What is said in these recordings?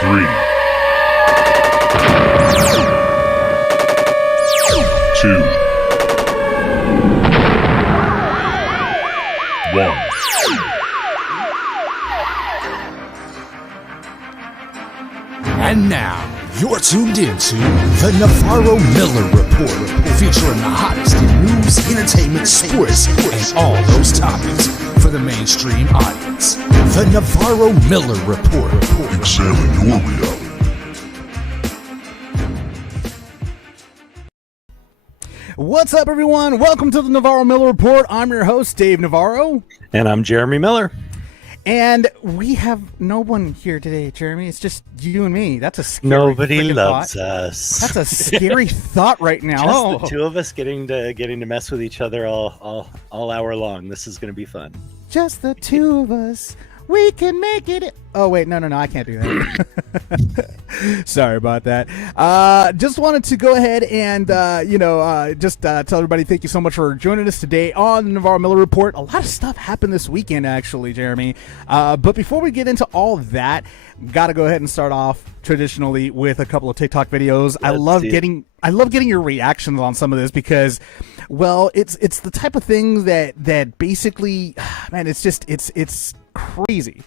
3, 2, 1. And now, you're tuned into the Navarro-Miller Report, featuring the hottest in news, entertainment, sports, and all those topics for the mainstream audience. The Navarro-Miller Report. Examine your reality. What's up, everyone? Welcome to the Navarro-Miller Report. I'm your host, Dave Navarro. And I'm Jeremy Miller. And we have no one here today, Jeremy. It's just you and me. That's a scary Nobody loves thought. us. That's a scary thought right now. Just the two of us getting to mess with each other all hour long. This is going to be fun. Just the two of us. We can make it. Oh, wait. No. I can't do that. Sorry about that. Just wanted to go ahead and, just tell everybody thank you so much for joining us today on the Navarro-Miller Report. A lot of stuff happened this weekend, actually, Jeremy. But before we get into all that, got to go ahead and start off traditionally with a couple of TikTok videos. I love getting your reactions on some of this because, well, it's the type of thing that basically, man, it's crazy.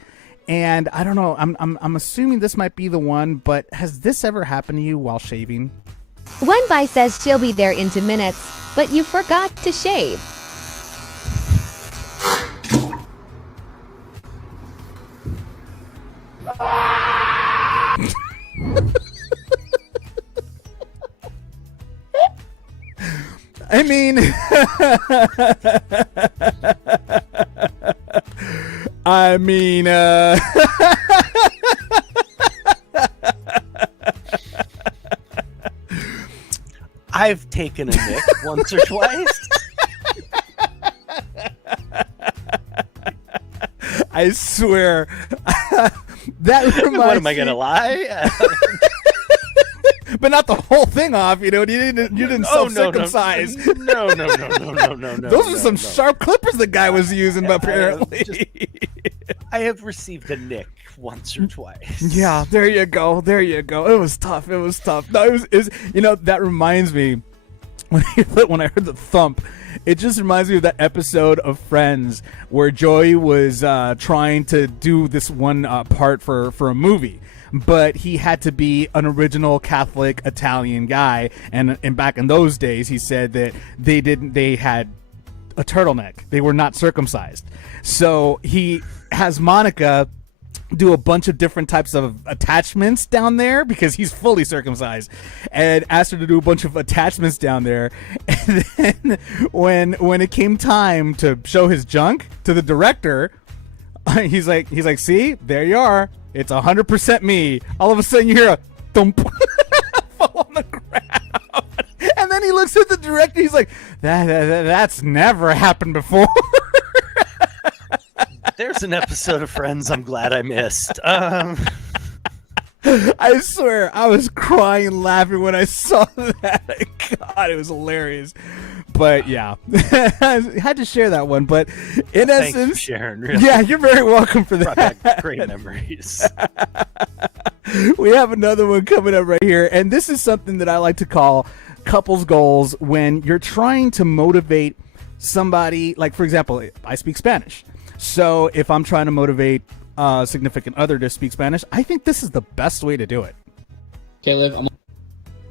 And I don't know, I'm assuming this might be the one, but has this ever happened to you while shaving? One guy says she'll be there in 2 minutes, but you forgot to shave. I mean, I've taken a nick once or twice. I swear. That reminds What am I going to lie? But not the whole thing off, you didn't self-circumcise. No. Those are some sharp clippers the guy was using, apparently. I have received a nick once or twice. Yeah, there you go. It was tough. No, it was that reminds me, when I heard the thump, it just reminds me of that episode of Friends where Joey was trying to do this one part for a movie. But he had to be an original Catholic Italian guy, and back in those days, he said that they had a turtleneck. They were not circumcised. So he has Monica do a bunch of different types of attachments down there because he's fully circumcised, and asked her to do a bunch of attachments down there. And then when it came time to show his junk to the director, he's like, see, there you are. It's 100% me. All of a sudden, you hear a thump fall on the ground. And then he looks at the director. He's like, that's never happened before. There's an episode of Friends I'm glad I missed. I swear, I was crying laughing when I saw that. God, it was hilarious. But yeah, I had to share that one. But in essence, thanks for sharing, really. Yeah, you're very welcome for that. Brought back great memories. We have another one coming up right here, and this is something that I like to call couples goals when you're trying to motivate somebody. Like, for example, I speak Spanish, so if I'm trying to motivate a significant other to speak Spanish, I think this is the best way to do it. Caleb, I'm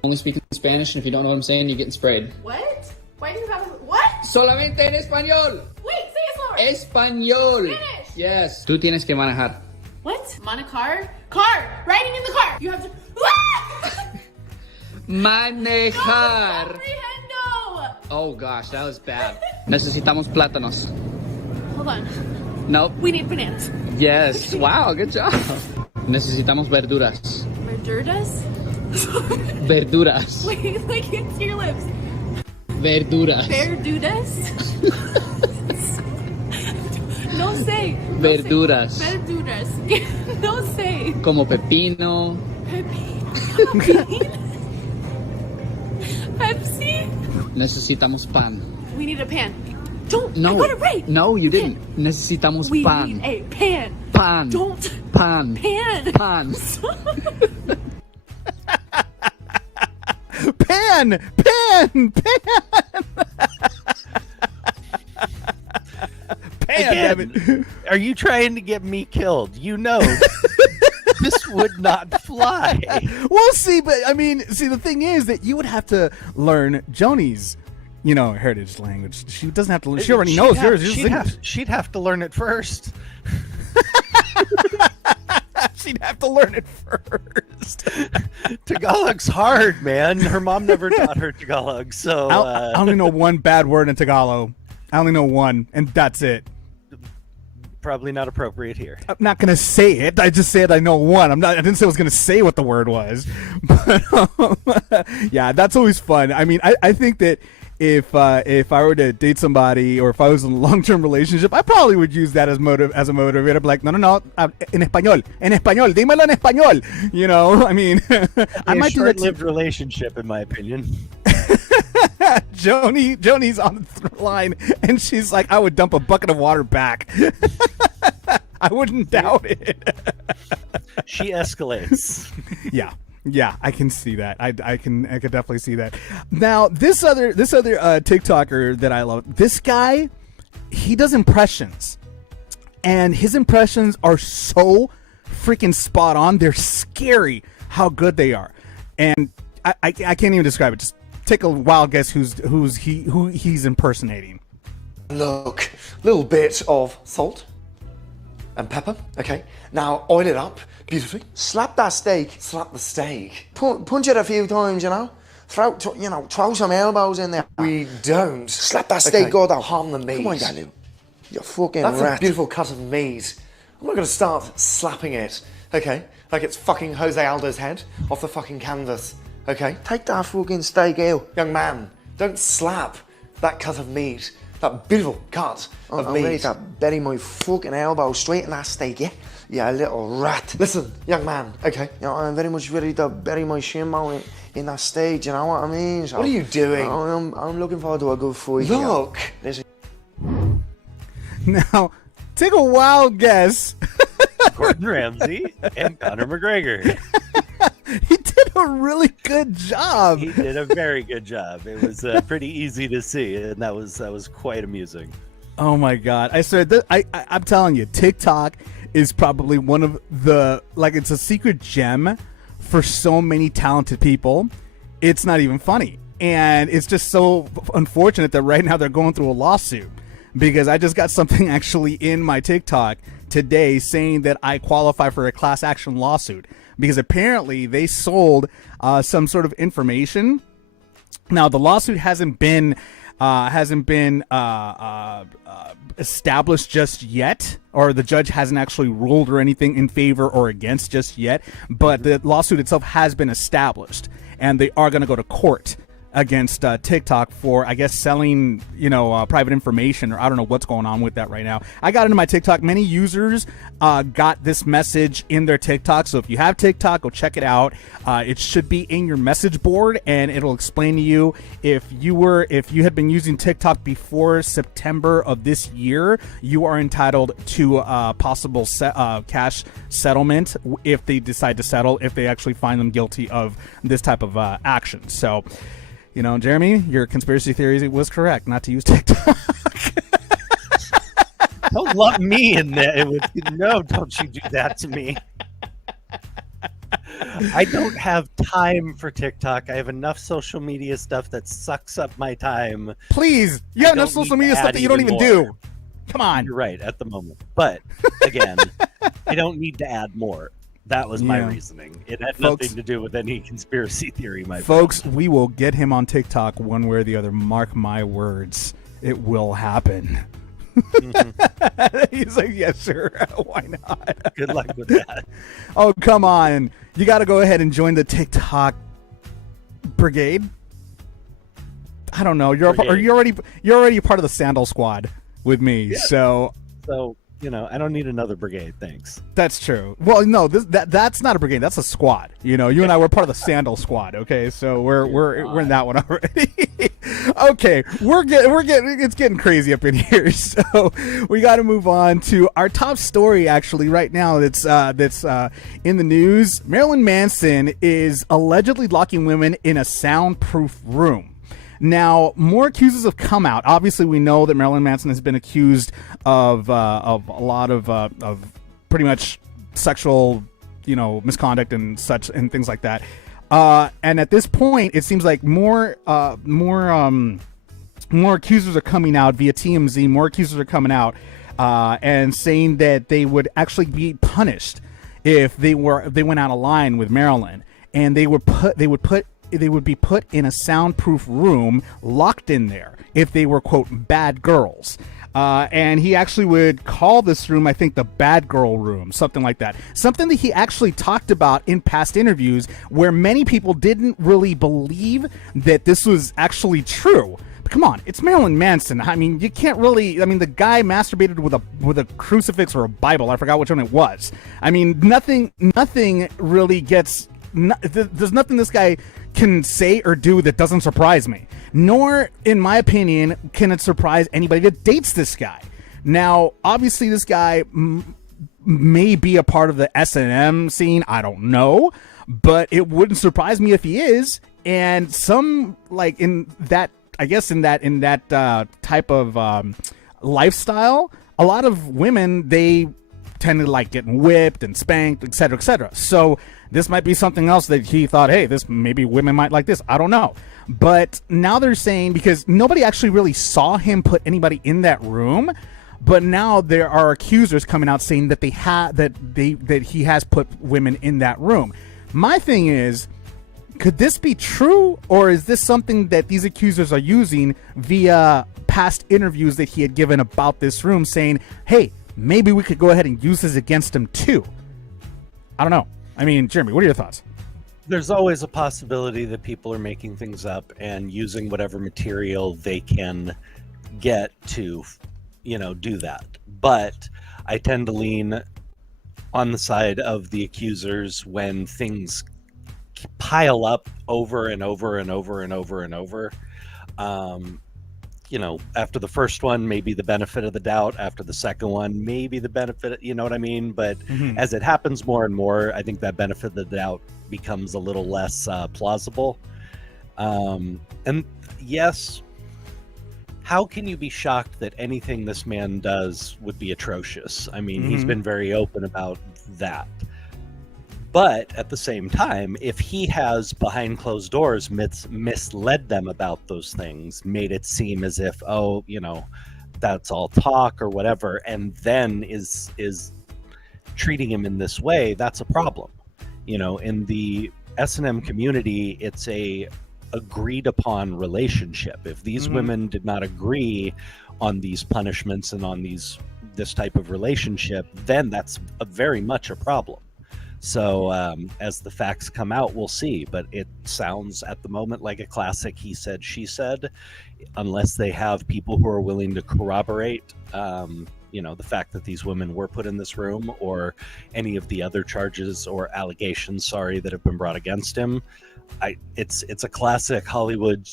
only speaking Spanish, and if you don't know what I'm saying, you're getting sprayed. What? Why do you have what? Solamente en español. Wait, say it slower. Español. Spanish. Yes. Tú tienes que manejar. What? Car? Car! Riding in the car! You have to... Manejar. No! Oh gosh, that was bad. Necesitamos plátanos. Hold on. Nope. We need bananas. Yes. Wow, good job. Necesitamos verduras. Verduras? Verduras. Wait, like into your lips. Verduras. Verduras? No sé. Verduras. Verduras. No sé. Como pepino. Pepsi? Necesitamos pan. We need a pan. Don't. No. I got it right. No, you didn't. Necesitamos We pan. need a pan. Pan. Pan. Don't. Pan. Pan. Pan. Pan. Pan. Damn it. Again, are you trying to get me killed? You know, this would not fly. Well, see, but I mean, the thing is that you would have to learn Joni's, heritage language. She doesn't have to learn. She already knows yours. She'd have to learn it first. She'd have to learn it first. Tagalog's hard, man. Her mom never taught her Tagalog, so I only know one bad word in Tagalog. I only know one, and that's it. Probably not appropriate here. I'm not gonna say it. I just said I know one. I didn't say I was gonna say what the word was. But yeah, that's always fun. I mean, I think that if I were to date somebody or if I was in a long-term relationship, I probably would use that as a motivator. Be like, no, en español, dímelo en español. I mean, I might do that. Short-lived relationship, in my opinion. Joni's on the line, and she's like, I would dump a bucket of water back. I wouldn't doubt it. She escalates. Yeah, I can see that. I can definitely see that. Now, this other TikToker that I love, this guy, he does impressions, and his impressions are so freaking spot on. They're scary how good they are, and I can't even describe it. Just take a wild guess who he's impersonating. Look, little bit of salt and pepper. Okay, now oil it up beautifully. Slap that steak. Slap the steak. Punch it a few times. Throw some elbows in there. We don't. Slap that steak. Go down. Harm the meat. Come on, Galu. You're fucking rat. That's a beautiful cut of meat. I'm not going to start slapping it. Okay, like it's fucking Jose Aldo's head off the fucking canvas. Okay, take that fucking steak, young man. Don't slap that cut of meat. That beautiful cut of meat. I'm ready to bury my fucking elbow straight in that steak, yeah? Yeah, little rat. Listen, young man, okay? I'm very much ready to bury my shin bone in that steak, you know what I mean? So, what are you doing? I'm looking forward to a good fight. Look! Listen. Now, take a wild guess. Gordon Ramsay and Conor McGregor. He did a really good job. He did a very good job. It was pretty easy to see, and that was quite amusing. Oh my god! I swear, I'm telling you, TikTok is probably one of the it's a secret gem for so many talented people. It's not even funny, and it's just so unfortunate that right now they're going through a lawsuit because I just got something actually in my TikTok today saying that I qualify for a class action lawsuit. Because apparently they sold some sort of information. Now the lawsuit hasn't been established just yet, or the judge hasn't actually ruled or anything in favor or against just yet. But the lawsuit itself has been established, and they are going to go to court against TikTok for, I guess, selling, private information, or I don't know what's going on with that right now. I got into my TikTok. Many users got this message in their TikTok. So if you have TikTok, go check it out. It should be in your message board, and it'll explain to you if you had been using TikTok before September of this year, you are entitled to a possible cash settlement if they decide to settle, if they actually find them guilty of this type of action. So, Jeremy, your conspiracy theory was correct not to use TikTok. Don't lump me in there. No, don't you do that to me. I don't have time for TikTok. I have enough social media stuff that sucks up my time. Please, you have enough social media stuff that you don't even do. Come on. You're right at the moment. But, again, I don't need to add more. That was my reasoning. It had nothing to do with any conspiracy theory, my folks. We will get him on TikTok one way or the other. Mark my words. It will happen. Mm-hmm. He's like, yes, sir. Why not? Good luck with that. Oh, come on. You got to go ahead and join the TikTok brigade. I don't know. You're already part of the Sandal Squad with me. Yeah. So I don't need another brigade, thanks. That's true. Well, no, that's not a brigade. That's a squad. You and I, we're part of the Sandal Squad. Okay, so we're in that one already. Okay, it's getting crazy up in here. So we got to move on to our top story. Actually, right now, that's in the news. Marilyn Manson is allegedly locking women in a soundproof room. Now, more accusers have come out. Obviously, we know that Marilyn Manson has been accused of a lot of pretty much sexual, misconduct and such and things like that. And at this point, it seems like more accusers are coming out via TMZ. More accusers are coming out and saying that they would actually be punished if they went out of line with Marilyn, and they would be put in a soundproof room, locked in there if they were, quote, bad girls. And he actually would call this room, I think, the bad girl room, something like that. Something that he actually talked about in past interviews, where many people didn't really believe that this was actually true. But come on, it's Marilyn Manson. I mean, you can't really. I mean, the guy masturbated with a crucifix or a Bible. I forgot which one it was. I mean, nothing really gets. There's nothing this guy can say or do that doesn't surprise me. Nor, in my opinion, can it surprise anybody that dates this guy. Now, obviously, this guy may be a part of the S&M scene. I don't know, but it wouldn't surprise me if he is. And some, like, in that, I guess, in that type of lifestyle, a lot of women, they tend to like getting whipped and spanked, etc., etc. So this might be something else that he thought, hey, this maybe women might like this. I don't know. But now they're saying, because nobody actually really saw him put anybody in that room, but now there are accusers coming out saying that that he has put women in that room. My thing is, could this be true, or is this something that these accusers are using via past interviews that he had given about this room, saying, hey, maybe we could go ahead and use this against him too? I don't know. I mean, Jeremy, what are your thoughts? There's always a possibility that people are making things up and using whatever material they can get to, do that. But I tend to lean on the side of the accusers when things pile up over and over and over and over and over. After the first one, maybe the benefit of the doubt. After the second one, maybe the benefit, you know what I mean? But as it happens more and more, I think that benefit of the doubt becomes a little less plausible. And yes, how can you be shocked that anything this man does would be atrocious? I mean, he's been very open about that. But at the same time, if he has behind closed doors misled them about those things, made it seem as if, that's all talk or whatever, and then is treating him in this way, that's a problem. In the S&M community, it's a agreed upon relationship. If these women did not agree on these punishments and on this type of relationship, then that's very much a problem. So as the facts come out, we'll see. But it sounds at the moment like a classic he said, she said, unless they have people who are willing to corroborate, the fact that these women were put in this room, or any of the other charges or allegations, that have been brought against him. It's a classic Hollywood,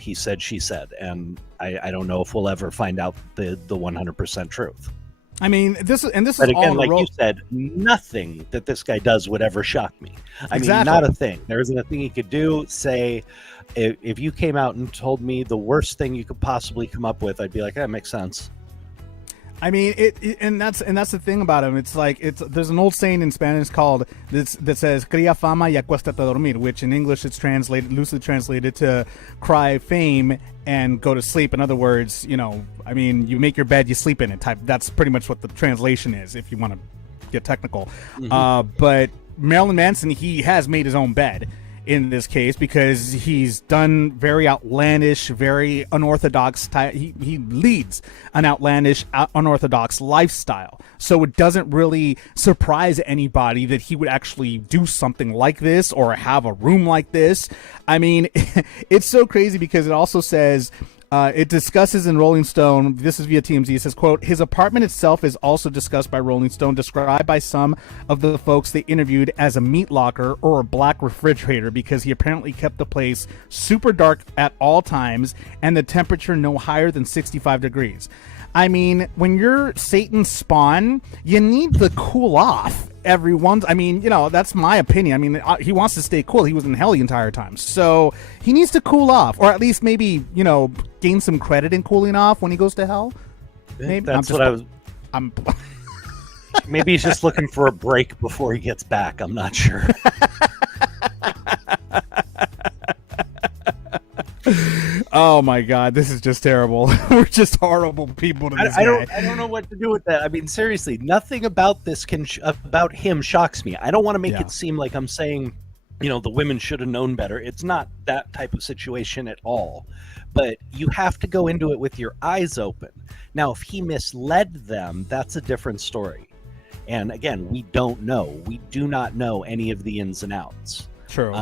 he said, she said. And I don't know if we'll ever find out the 100% truth. I mean, this is but again, all like you said, nothing that this guy does would ever shock me. I mean, not a thing. There isn't a thing he could do. Say, if you came out and told me the worst thing you could possibly come up with, I'd be like, that makes sense. I mean, and that's the thing about him. It's like there's an old saying in Spanish called that says "cría fama y acuéstate a dormir," which in English it's loosely translated to "cry fame and go to sleep." In other words, I mean, you make your bed, you sleep in it. Type. That's pretty much what the translation is, if you want to get technical. But Marilyn Manson, he has made his own bed in this case, because he's done very outlandish, very unorthodox type. He leads an outlandish, unorthodox lifestyle. So it doesn't really surprise anybody that he would actually do something like this or have a room like this. I mean, it's so crazy because it also says It discusses in Rolling Stone, this is via TMZ, it says, quote, his apartment itself is also discussed by Rolling Stone, described by some of the folks they interviewed as a meat locker or a black refrigerator because he apparently kept the place super dark at all times and the temperature no higher than 65 degrees. I mean, when you're Satan's spawn, you need to cool off everyone's. I mean, that's my opinion. I mean, he wants to stay cool. He was in hell the entire time. So he needs to cool off, or at least maybe, gain some credit in cooling off when he goes to hell. Maybe that's what I was. Maybe he's just looking for a break before he gets back. I'm not sure. Oh my God, this is just terrible. We're just horrible people to this guy. I don't know what to do with that. I mean, seriously, nothing about this about him shocks me. I don't want to make it seem like I'm saying, the women should have known better. It's not that type of situation at all. But you have to go into it with your eyes open. Now, if he misled them, that's a different story. And again, we don't know. We do not know any of the ins and outs. True.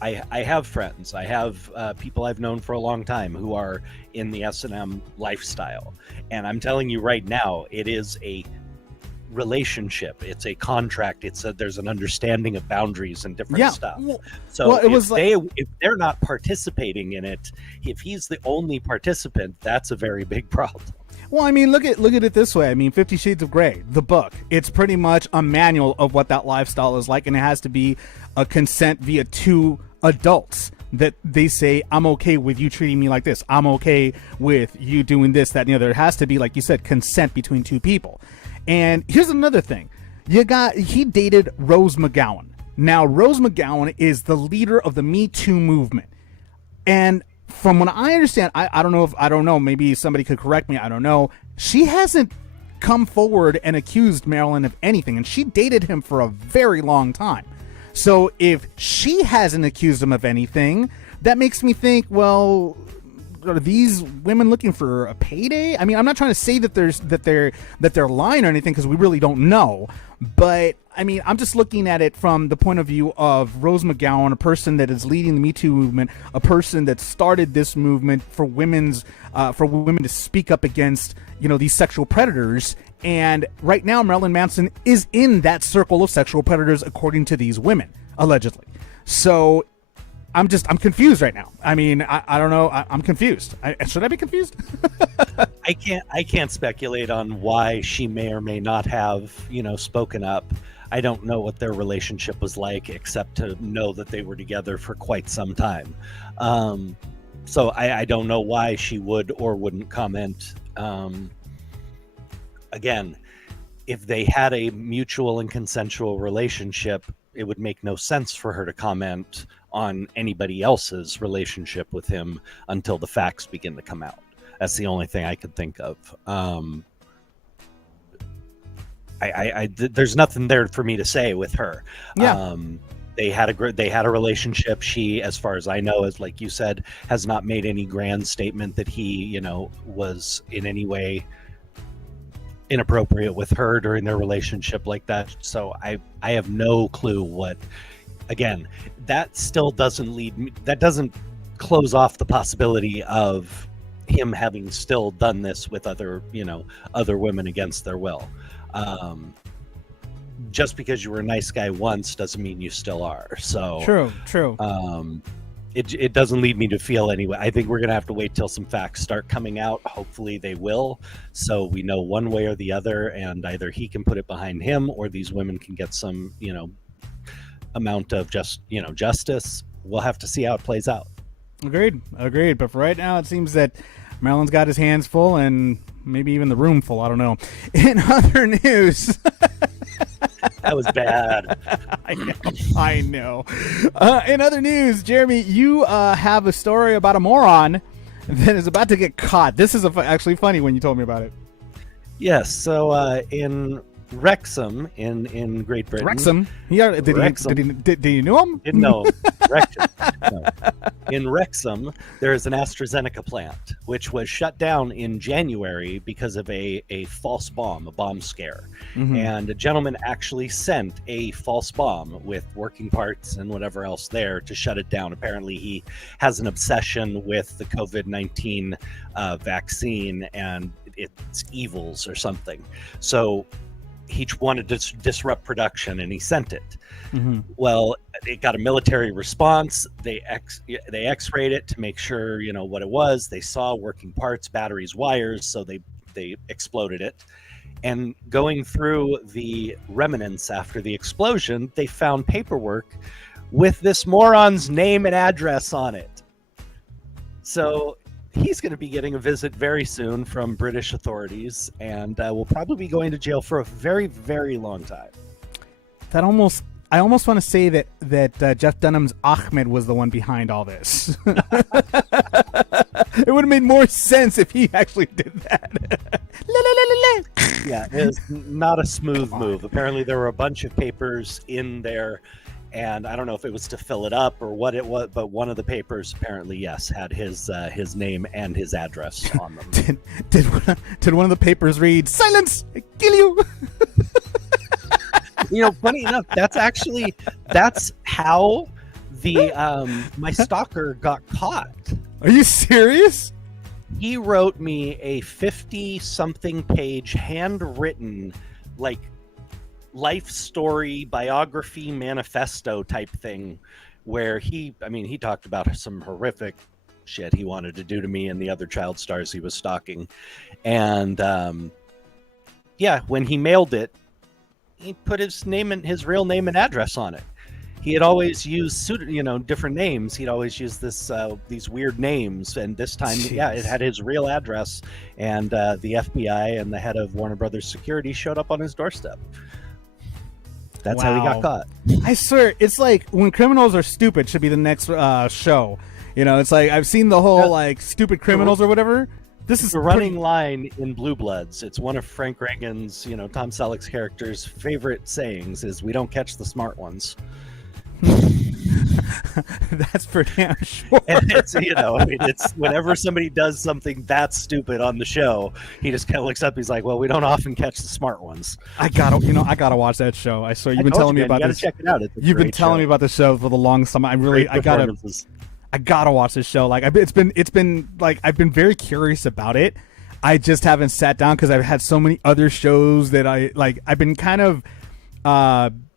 I have friends. I have people I've known for a long time who are in the S&M lifestyle. And I'm telling you right now, it is a relationship. It's a contract. There's an understanding of boundaries and different stuff. So if they're not participating in it, if he's the only participant, that's a very big problem. Well, I mean, look at it this way. I mean, 50 Shades of Grey, the book, it's pretty much a manual of what that lifestyle is like, and it has to be a consent via two adults that they say, I'm okay with you treating me like this. I'm okay with you doing this, that, and the other. It has to be, like you said, consent between two people. And here's another thing. He dated Rose McGowan. Now, Rose McGowan is the leader of the Me Too movement. And from what I understand, I don't know, maybe somebody could correct me, I don't know. She hasn't come forward and accused Marilyn of anything, and she dated him for a very long time. So if she hasn't accused him of anything, that makes me think, well, are these women looking for a payday? I mean, I'm not trying to say that they're lying or anything, because we really don't know. But I mean, I'm just looking at it from the point of view of Rose McGowan, a person that is leading the Me Too movement, a person that started this movement for women to speak up against, these sexual predators. And right now, Marilyn Manson is in that circle of sexual predators, according to these women, allegedly. So I'm confused right now. I mean, I don't know. I'm confused. Should I be confused? I can't speculate on why she may or may not have, spoken up. I don't know what their relationship was like, except to know that they were together for quite some time. So I don't know why she would or wouldn't comment. Again, if they had a mutual and consensual relationship, it would make no sense for her to comment on anybody else's relationship with him until the facts begin to come out. That's the only thing I could think of. There's nothing there for me to say with her. Yeah. They had a relationship. She, as far as I know, as like you said, has not made any grand statement that he, was in any way inappropriate with her during their relationship like that. So I have no clue what. Again, that still doesn't close off the possibility of him having still done this with other women against their will. Just because you were a nice guy once doesn't mean you still are. So true. It doesn't lead me to feel anyway. I think we're gonna have to wait till some facts start coming out. Hopefully they will, so we know one way or the other, and either he can put it behind him or these women can get some amount of justice. We'll have to see how it plays out. Agreed. But for right now, it seems that Marilyn's got his hands full, and maybe even the room full. I don't know. In other news, that was bad. I know. In other news, Jeremy, you have a story about a moron that is about to get caught. This is actually funny when you told me about it. Yes. So in Wrexham in Great Britain. Wrexham. Did you know him? Didn't know. Wrexham. No. In Wrexham, there is an AstraZeneca plant, which was shut down in January because of a false bomb, a bomb scare. And a gentleman actually sent a false bomb with working parts and whatever else there to shut it down. Apparently, he has an obsession with the COVID-19 vaccine and its evils or something. So he wanted to disrupt production, and he sent it. Well, it got a military response. They x-rayed it to make sure, what it was. They saw working parts, batteries, wires, so they exploded it. And going through the remnants after the explosion, they found paperwork with this moron's name and address on it. So he's going to be getting a visit very soon from British authorities, and will probably be going to jail for a very, very long time. I almost want to say that Jeff Dunham's Ahmed was the one behind all this. It would have made more sense if he actually did that. Yeah, it's not a smooth move. Apparently, there were a bunch of papers in there, and I don't know if it was to fill it up or what it was, but one of the papers apparently, yes, had his name and his address on them. Did one of the papers read, "Silence, I kill you"? Funny enough, that's how the my stalker got caught. Are you serious? He wrote me a 50-something page handwritten, like, life story, biography, manifesto type thing, where he talked about some horrific shit he wanted to do to me and the other child stars he was stalking. And when he mailed it, he put his real name and address on it. He had always used different names. He'd always use these weird names, and this time, it had his real address. And the FBI and the head of Warner Brothers Security showed up on his doorstep. That's how he got caught. I swear, it's like When Criminals Are Stupid should be the next show. It's like I've seen the whole stupid criminals or whatever. This is a running line in Blue Bloods. It's one of Frank Reagan's, Tom Selleck's character's favorite sayings is, "We don't catch the smart ones." That's for damn sure. And it's, it's whenever somebody does something that stupid on the show, he just kind of looks up. He's like, "Well, we don't often catch the smart ones." I gotta watch that show. I swear, you've been telling me about this. You gotta check it out. You've been telling me about the show for the longest time. I gotta watch this show. Like it's been like I've been very curious about it. I just haven't sat down because I've had so many other shows that I've been kind of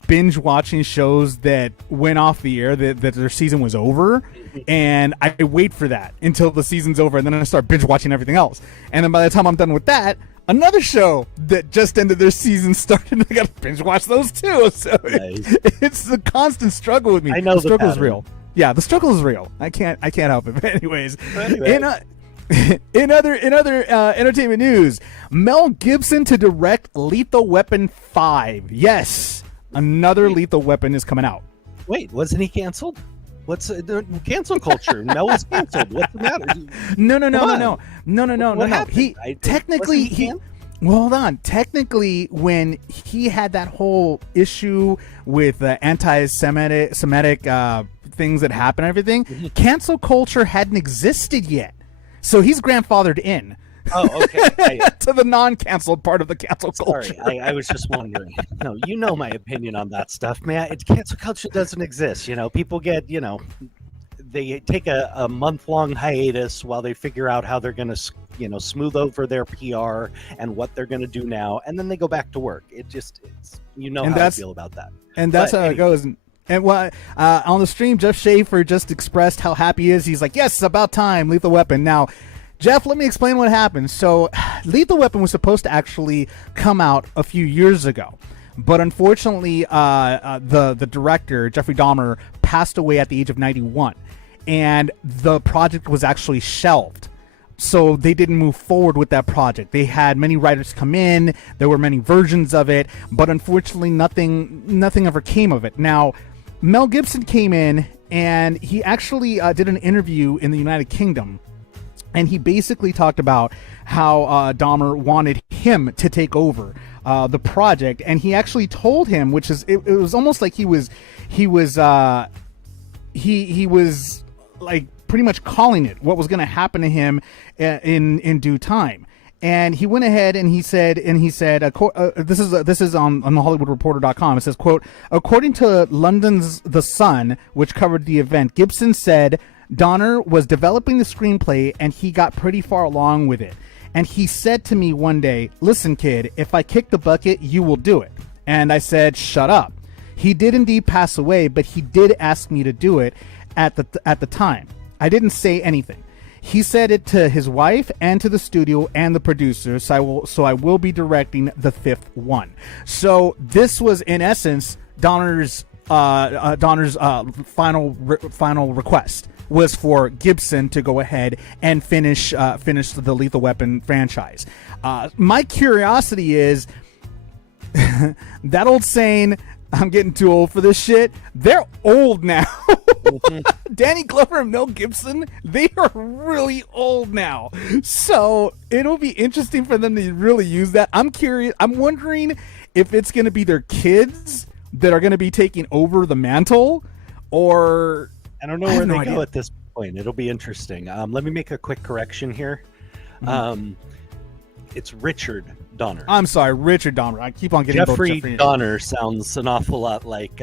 binge watching shows that went off the air that their season was over, and I wait for that until the season's over, and then I start binge watching everything else. And then by the time I'm done with that, another show that just ended their season started, and I got to binge watch those too. So it's the constant struggle with me. I know the struggle is pattern. real. Yeah, the struggle is real. I can't help it. But anyways, in other entertainment news, Mel Gibson to direct Lethal Weapon 5. Yes, another Lethal Weapon is coming out. Wait, wasn't he canceled? What's the cancel culture? Mel was canceled. What's the matter? No. Happened? Well, hold on. Technically, when he had that whole issue with anti-Semitic things that happened and everything, cancel culture hadn't existed yet. So he's grandfathered in. Oh, okay. To the non-canceled part of the cancel culture. Sorry, I was just wondering. No, you know my opinion on that stuff, man. Cancel culture doesn't exist. People get, they take a month-long hiatus while they figure out how they're going to, smooth over their PR and what they're going to do now, and then they go back to work. It's how I feel about that. And that's how it goes. And on the stream, Jeff Schaefer just expressed how happy he is. He's like, yes, it's about time, Lethal Weapon. Now, Jeff, let me explain what happened. So, Lethal Weapon was supposed to actually come out a few years ago. But unfortunately, the director, Jeffrey Dahmer, passed away at the age of 91. And the project was actually shelved. So they didn't move forward with that project. They had many writers come in. There were many versions of it. But unfortunately, nothing ever came of it. Now, Mel Gibson came in, and he actually did an interview in the United Kingdom. And he basically talked about how Dahmer wanted him to take over the project, and he actually told him, which is it was almost like he was like pretty much calling it what was going to happen to him in due time. And he went ahead and he said, this is on the HollywoodReporter.com. It says, quote, according to London's The Sun, which covered the event, Gibson said Donner was developing the screenplay and he got pretty far along with it. And he said to me one day, listen, kid, if I kick the bucket, you will do it. And I said, shut up. He did indeed pass away, but he did ask me to do it at the time. I didn't say anything. He said it to his wife and to the studio and the producers. So I will be directing the 5th one. So this was in essence Donner's final request was for Gibson to go ahead and finish the Lethal Weapon franchise. My curiosity is that old saying, I'm getting too old for this shit. They're old now. Danny Glover and Mel Gibson, they are really old now. So it'll be interesting for them to really use that. I'm curious. I'm wondering if it's going to be their kids that are going to be taking over the mantle, or I don't know where they go at this point. It'll be interesting. Let me make a quick correction here. It's Richard Donner. I'm sorry, Richard Donner. I keep on getting Jeffrey Donner sounds an awful lot like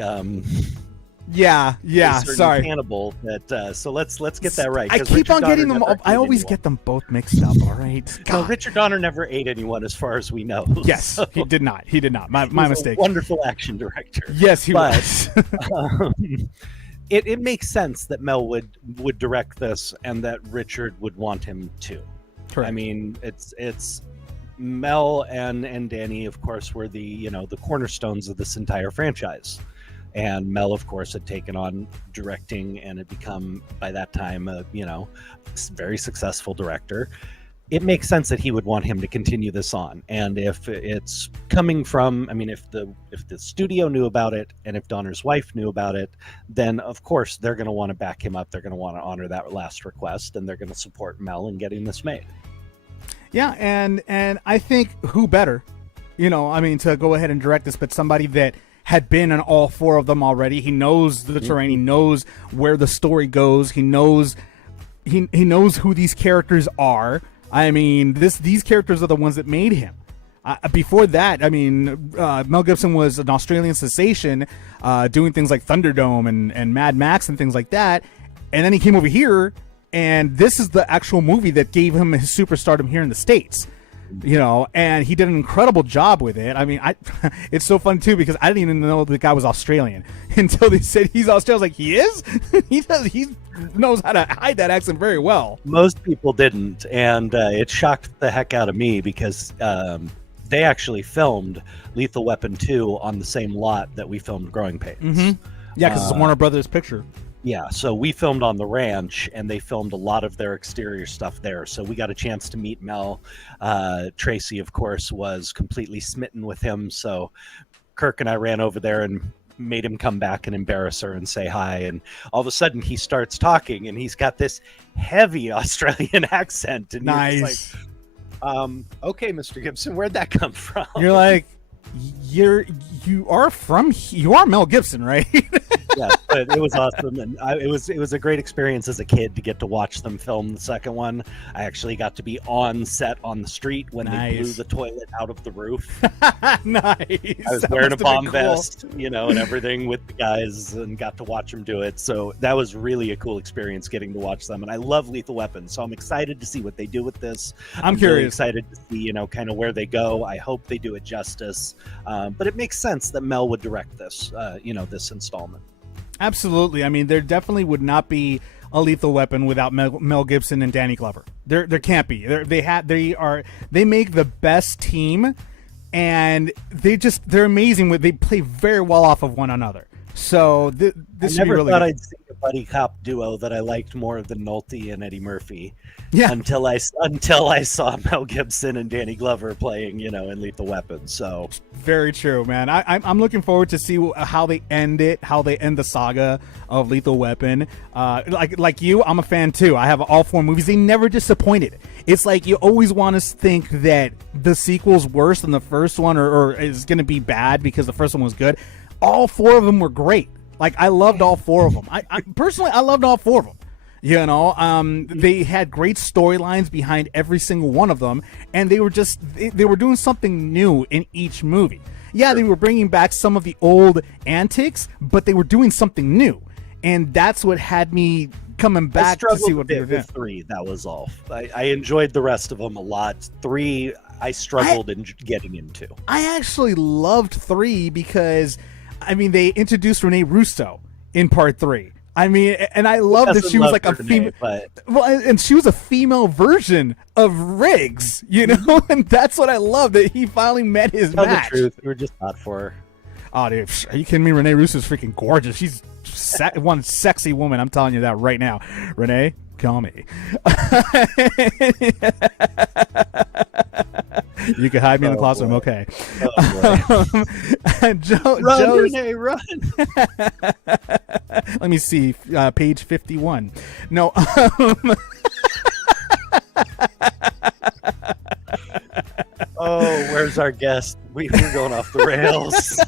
yeah. Sorry, cannibal. But so let's get that right. I keep Richard on getting Donner them. I always get them both mixed up. All right. No, Richard Donner never ate anyone, as far as we know. Yes, so, he did not. He did not. My was mistake. A wonderful action director. Yes, he was. It makes sense that Mel would direct this, and that Richard would want him to. Correct. I mean, it's Mel and Danny, of course, were the cornerstones of this entire franchise. And Mel, of course, had taken on directing and had become, by that time, a very successful director. It makes sense that he would want him to continue this on. And if it's coming from, if the studio knew about it, and if Donner's wife knew about it, then of course they're going to want to back him up. They're going to want to honor that last request, and they're going to support Mel in getting this made. Yeah, and I think who better, to go ahead and direct this, but somebody that had been in all 4 of them already. He knows the terrain. He knows where the story goes. He knows he knows who these characters are. I mean, these characters are the ones that made him. Before that, Mel Gibson was an Australian sensation, doing things like Thunderdome and Mad Max and things like that. And then he came over here, and this is the actual movie that gave him his superstardom here in the States. And he did an incredible job with it. It's so fun too, because I didn't even know the guy was Australian until they said he's Australian. I was like, he is? He knows how to hide that accent very well. Most people didn't, and it shocked the heck out of me, because they actually filmed Lethal Weapon 2 on the same lot that we filmed Growing Pains. Mm-hmm. Yeah, because it's a Warner Brothers picture. Yeah, so we filmed on the ranch, and they filmed a lot of their exterior stuff there. So we got a chance to meet Mel. Tracy, of course, was completely smitten with him. So Kirk and I ran over there and made him come back and embarrass her and say hi. And all of a sudden, he starts talking, and he's got this heavy Australian accent. And nice. Like, okay, Mr. Gibson, where'd that come from? You're like, you are Mel Gibson, right? Yeah, but it was awesome, and it was a great experience as a kid to get to watch them film the second one. I actually got to be on set on the street when they blew the toilet out of the roof. Nice. I was wearing a bomb vest, and everything with the guys, and got to watch them do it. So that was really a cool experience, getting to watch them. And I love Lethal Weapon, so I'm excited to see what they do with this. I'm curious. Really excited to see, kind of where they go. I hope they do it justice. But it makes sense that Mel would direct this, this installment. Absolutely. There definitely would not be a Lethal Weapon without Mel Gibson and Danny Glover. There can't be. They make the best team, and they're amazing. They play very well off of one another. So this I should be never really thought good. I'd see a buddy cop duo that I liked more than Nolte and Eddie Murphy. Yeah. Until I saw Mel Gibson and Danny Glover playing, in Lethal Weapon. So Very true, man. I'm looking forward to see how they end it, how they end the saga of Lethal Weapon. Like you, I'm a fan too. I have all 4 movies. They never disappointed. It's like you always want to think that the sequel's worse than the first one, or is going to be bad because the first one was good. All 4 of them were great. Like, I loved all 4 of them. I personally, I loved all 4 of them. They had great storylines behind every single one of them, and they were doing something new in each movie. Yeah, they were bringing back some of the old antics, but they were doing something new, and that's what had me coming back to see what they were doing. 3, that was all. I enjoyed the rest of them a lot. 3, I struggled in getting into. I actually loved 3 because, they introduced Renee Russo in part 3. And I love that she was like a female, and she was a female version of Riggs, and that's what I love, that he finally met his match. The truth, we were just not for her. Oh, dude, are you kidding me? Renee Russo's freaking gorgeous. She's one sexy woman. I'm telling you that right now. Renee, call me. You can hide me in the closet. I'm okay. Run, Renee, run. Let me see. Page 51. No. Where's our guest? We're going off the rails.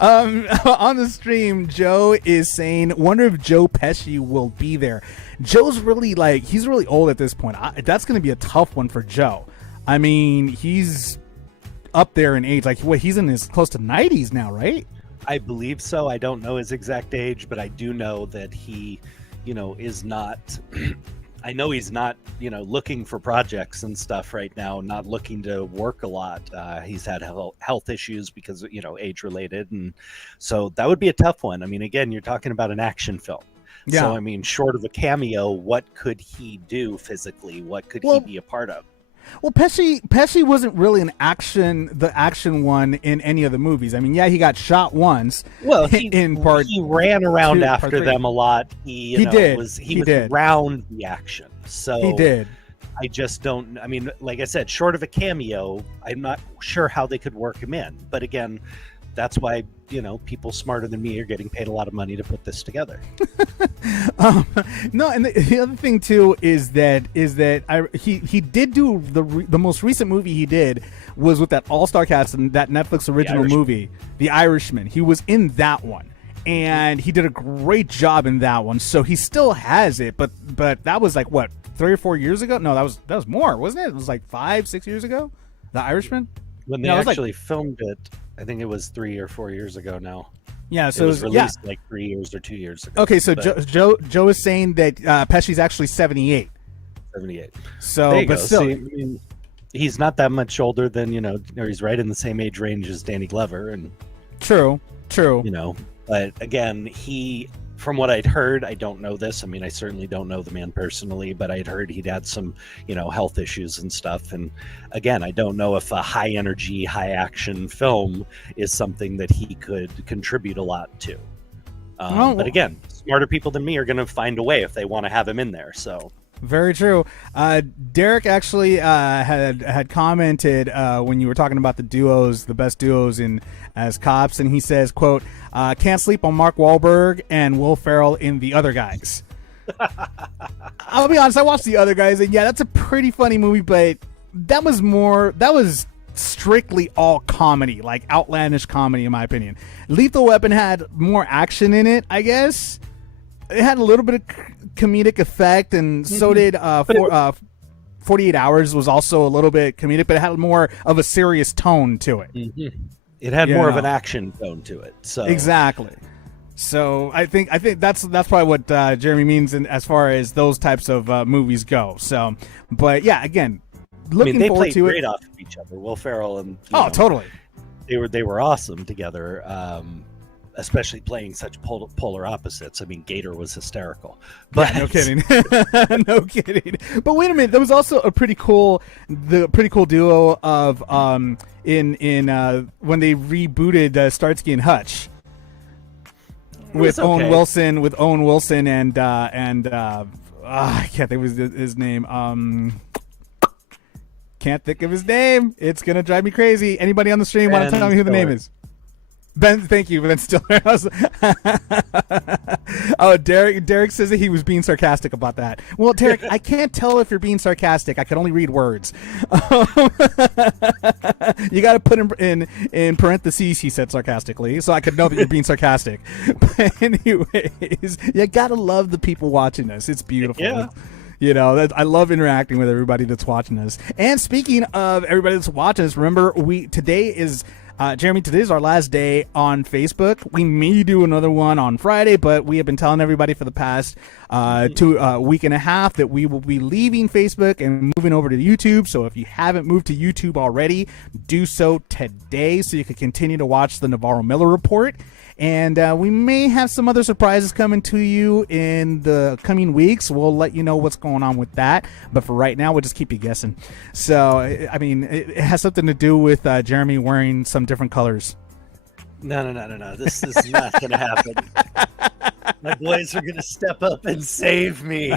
On the stream, Joe is saying, wonder if Joe Pesci will be there. Joe's really he's really old at this point. That's going to be a tough one for Joe. He's up there in age. He's in his close to 90s now, right? I believe so. I don't know his exact age, but I do know that he, is not. I know he's not, looking for projects and stuff right now, not looking to work a lot. He's had health issues because, age related. And so that would be a tough one. Again, you're talking about an action film. Yeah. So, short of a cameo, what could he do physically? What could he be a part of? Well, Pesci wasn't really the action one in any of the movies. He got shot once. Well, he ran around after them a lot. He was around the action. So he did. I just don't. Like I said, short of a cameo, I'm not sure how they could work him in. But again, that's why people smarter than me are getting paid a lot of money to put this together. No, and the other thing too is that he did do the most recent movie he did was with that all-star cast in that Netflix original movie, The Irishman. He was in that one, and he did a great job in that one. So he still has it, but that was like what, 3 or 4 years ago? No, that was more, wasn't it? It was like 5-6 years ago, The Irishman. When they actually filmed it, I think it was 3 or 4 years ago now. Yeah, so it was released like 3 years or 2 years ago. Okay, so Joe is saying that Pesci's actually 78. 78. So, there you but go. still, See, he's not that much older than or he's right in the same age range as Danny Glover, and true. But again, from what I'd heard, I don't know this. I certainly don't know the man personally, but I'd heard he'd had some, health issues and stuff. And again, I don't know if a high energy, high action film is something that he could contribute a lot to. But again, smarter people than me are going to find a way if they want to have him in there. So. Very true. Derek actually had commented when you were talking about the best duos as cops, and he says, quote, can't sleep on Mark Wahlberg and Will Ferrell in The Other Guys. I'll be honest, I watched The Other Guys, and yeah, that's a pretty funny movie, but that was strictly all comedy, like outlandish comedy in my opinion. Lethal Weapon had more action in it, I guess. It had a little bit of comedic effect, and so did 48 Hours was also a little bit comedic, but it had more of a serious tone to it. Mm-hmm. It had more of an action tone to it. So exactly. So I think that's probably what Jeremy means as far as those types of movies go. So, but yeah, again, looking forward to it. They played great off of each other. Will Ferrell and totally. They were awesome together. Especially playing such polar opposites. Gator was hysterical. But yeah, no kidding. No kidding. But wait a minute, there was also a pretty cool duo of in when they rebooted Starsky and Hutch. with okay. Owen Wilson and I can't think of his name. Can't think of his name. It's gonna drive me crazy. Anybody on the stream want to tell me who the name is? Ben, thank you, Ben Stiller. Oh, Derek says that he was being sarcastic about that. Well, Derek, I can't tell if you're being sarcastic. I can only read words. You got to put in parentheses, he said sarcastically, so I could know that you're being sarcastic. But anyways, you got to love the people watching us. It's beautiful. Yeah. You know, I love interacting with everybody that's watching us. And speaking of everybody that's watching us, remember, today is our last day on Facebook. We may do another one on Friday, but we have been telling everybody for the past week and a half that we will be leaving Facebook and moving over to YouTube. So if you haven't moved to YouTube already, do so today so you can continue to watch the Navarro-Miller Report. And we may have some other surprises coming to you in the coming weeks. We'll let you know what's going on with that. But for right now, we'll just keep you guessing. So, I mean, it has something to do with Jeremy wearing some different colors. No. This is not going to happen. My boys are going to step up and save me.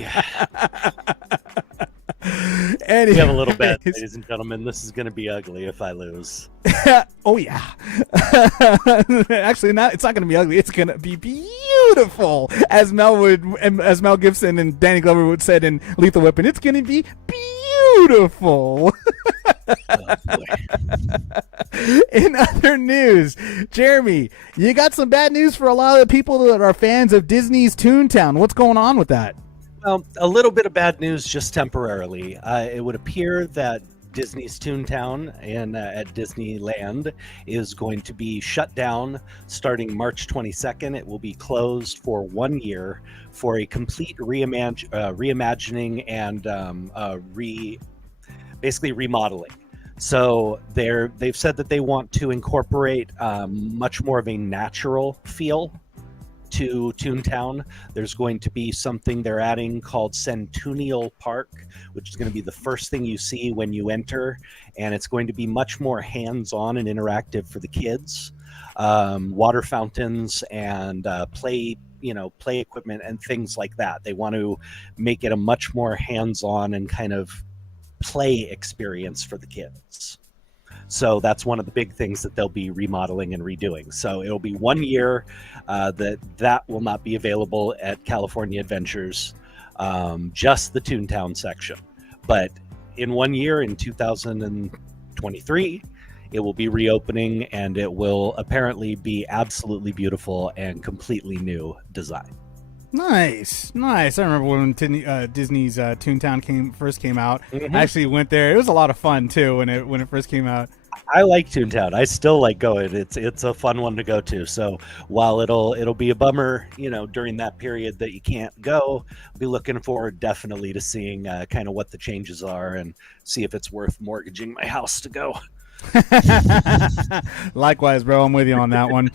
Anyways. We have a little bet, ladies and gentlemen. This is going to be ugly if I lose. Oh yeah. Actually, it's not going to be ugly. It's going to be beautiful, as Mel Gibson and Danny Glover would said in Lethal Weapon. It's going to be beautiful. Oh, boy. In other news, Jeremy, you got some bad news for a lot of the people that are fans of Disney's Toontown. What's going on with that? Well, a little bit of bad news just temporarily. It would appear that Disney's Toontown at Disneyland is going to be shut down starting March 22nd. It will be closed for 1 year for a complete reimagining and basically remodeling. So they've said that they want to incorporate much more of a natural feel to Toontown. There's going to be something they're adding called Centennial Park, which is going to be the first thing you see when you enter, and it's going to be much more hands-on and interactive for the kids. Water fountains and play equipment and things like that. They want to make it a much more hands-on and kind of play experience for the kids. So that's one of the big things that they'll be remodeling and redoing. So it'll be 1 year that will not be available at California Adventures, just the Toontown section. But in 1 year, in 2023, it will be reopening, and it will apparently be absolutely beautiful and completely new design. Nice. I remember when Disney's Toontown first came out. Mm-hmm. I actually went there. It was a lot of fun too when it first came out. I like Toontown. I still like going. It's a fun one to go to. So while it'll be a bummer, during that period that you can't go, I'll be looking forward definitely to seeing kind of what the changes are and see if it's worth mortgaging my house to go. Likewise, bro. I'm with you on that one.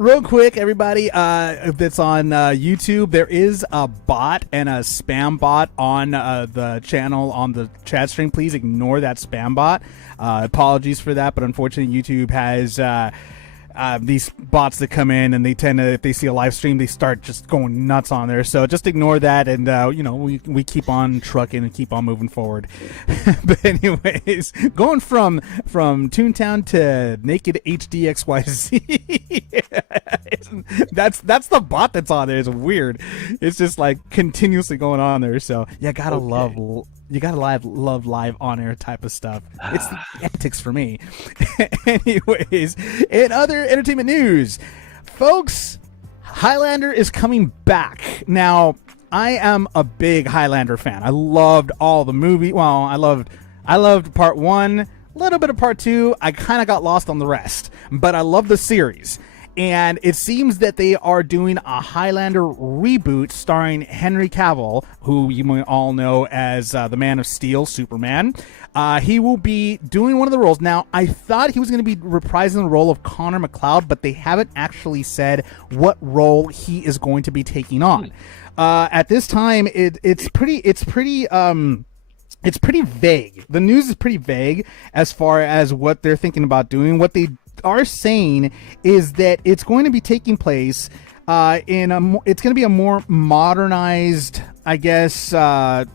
Real quick, everybody that's on YouTube, there is a bot and a spam bot on the channel on the chat stream. Please ignore that spam bot. Apologies for that, but unfortunately YouTube has these bots that come in, and they tend to, if they see a live stream, they start just going nuts on there. So just ignore that, and we keep on trucking and keep on moving forward. But anyways, going from Toontown to Naked HDXYZ, that's the bot that's on there. It's weird. It's just like continuously going on there. So you gotta love live on air type of stuff. It's the antics for me. Anyways, in other entertainment news, folks, Highlander is coming back. Now, I am a big Highlander fan. I loved all the movie. Well, I loved part one, a little bit of part two. I kind of got lost on the rest, but I love the series. And it seems that they are doing a Highlander reboot starring Henry Cavill, who you might all know as the Man of Steel, Superman. He will be doing one of the roles. Now, I thought he was going to be reprising the role of Connor McLeod, but they haven't actually said what role he is going to be taking on. At this time, it's pretty vague. The news is pretty vague as far as what they're thinking about doing. What they are saying is that it's going to be taking place it's going to be a more modernized, I guess. They're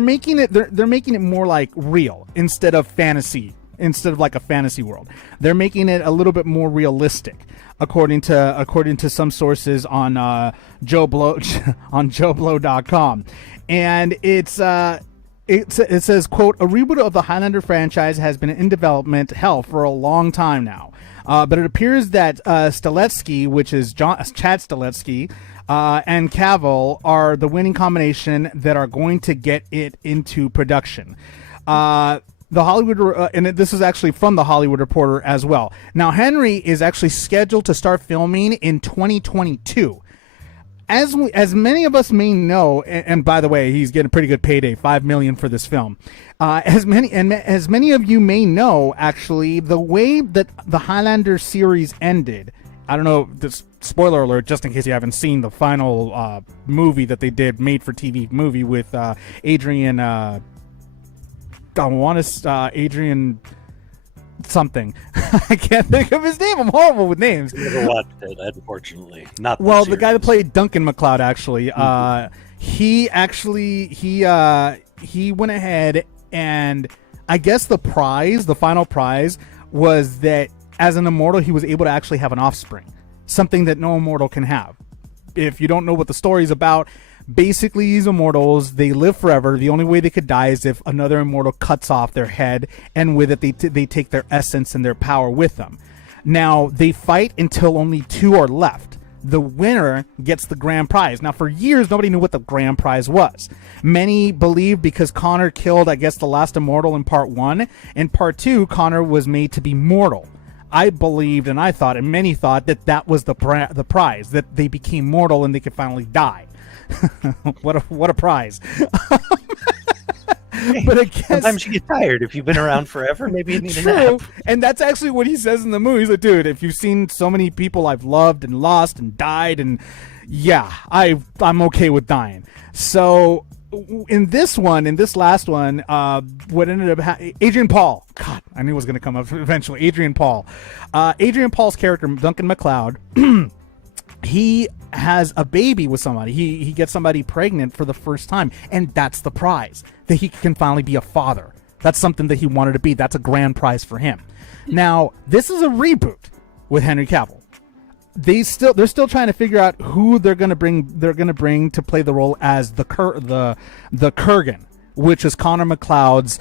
making it more like real instead of fantasy, instead of like a fantasy world. They're making it a little bit more realistic, according to some sources on JoeBlow.com, and it says, quote, a reboot of the Highlander franchise has been in development for a long time now. But it appears that Stiletsky, which is Chad Stiletsky, and Cavill are the winning combination that are going to get it into production. The Hollywood, and this is actually from the Hollywood Reporter as well. Now, Henry is actually scheduled to start filming in 2022. As many of us may know, and by the way, he's getting a pretty good payday, $5 million for this film. As many of you may know, actually, the way that the Highlander series ended, I don't know, this spoiler alert, just in case you haven't seen the final movie that they did, made for TV movie with Adrian. Adrian something. I can't think of his name. I'm horrible with names. Never watched it, unfortunately. Not the guy that played Duncan MacLeod, actually. He went ahead, and I guess the final prize was that as an immortal, he was able to actually have an offspring, something that no immortal can have. If you don't know what the story's about, basically these immortals, they live forever. The only way they could die is if another immortal cuts off their head, and with it they take their essence and their power with them. Now they fight until only 2 are left. The winner gets the grand prize. Now, for years nobody knew what the grand prize was. Many believe because Connor killed, I guess, the last immortal in part 1. In part 2, Connor was made to be mortal. I believed, and I thought, and many thought, that was the prize, that they became mortal and they could finally die. what a prize. But I guess sometimes you get tired. If you've been around forever, maybe you need a nap. And that's actually what he says in the movie. He's like, dude, if you've seen so many people I've loved and lost and died, and yeah, I'm okay with dying. So in this last one, what ended up Adrian Paul. God, I knew it was going to come up eventually. Adrian Paul. Adrian Paul's character, Duncan MacLeod, he has a baby with somebody. He gets somebody pregnant for the first time, and that's the prize, that he can finally be a father. That's something that he wanted to be. That's a grand prize for him. Now, this is a reboot with Henry Cavill. They're still trying to figure out who they're going to bring to play the role as the Kurgan, which is Connor MacLeod's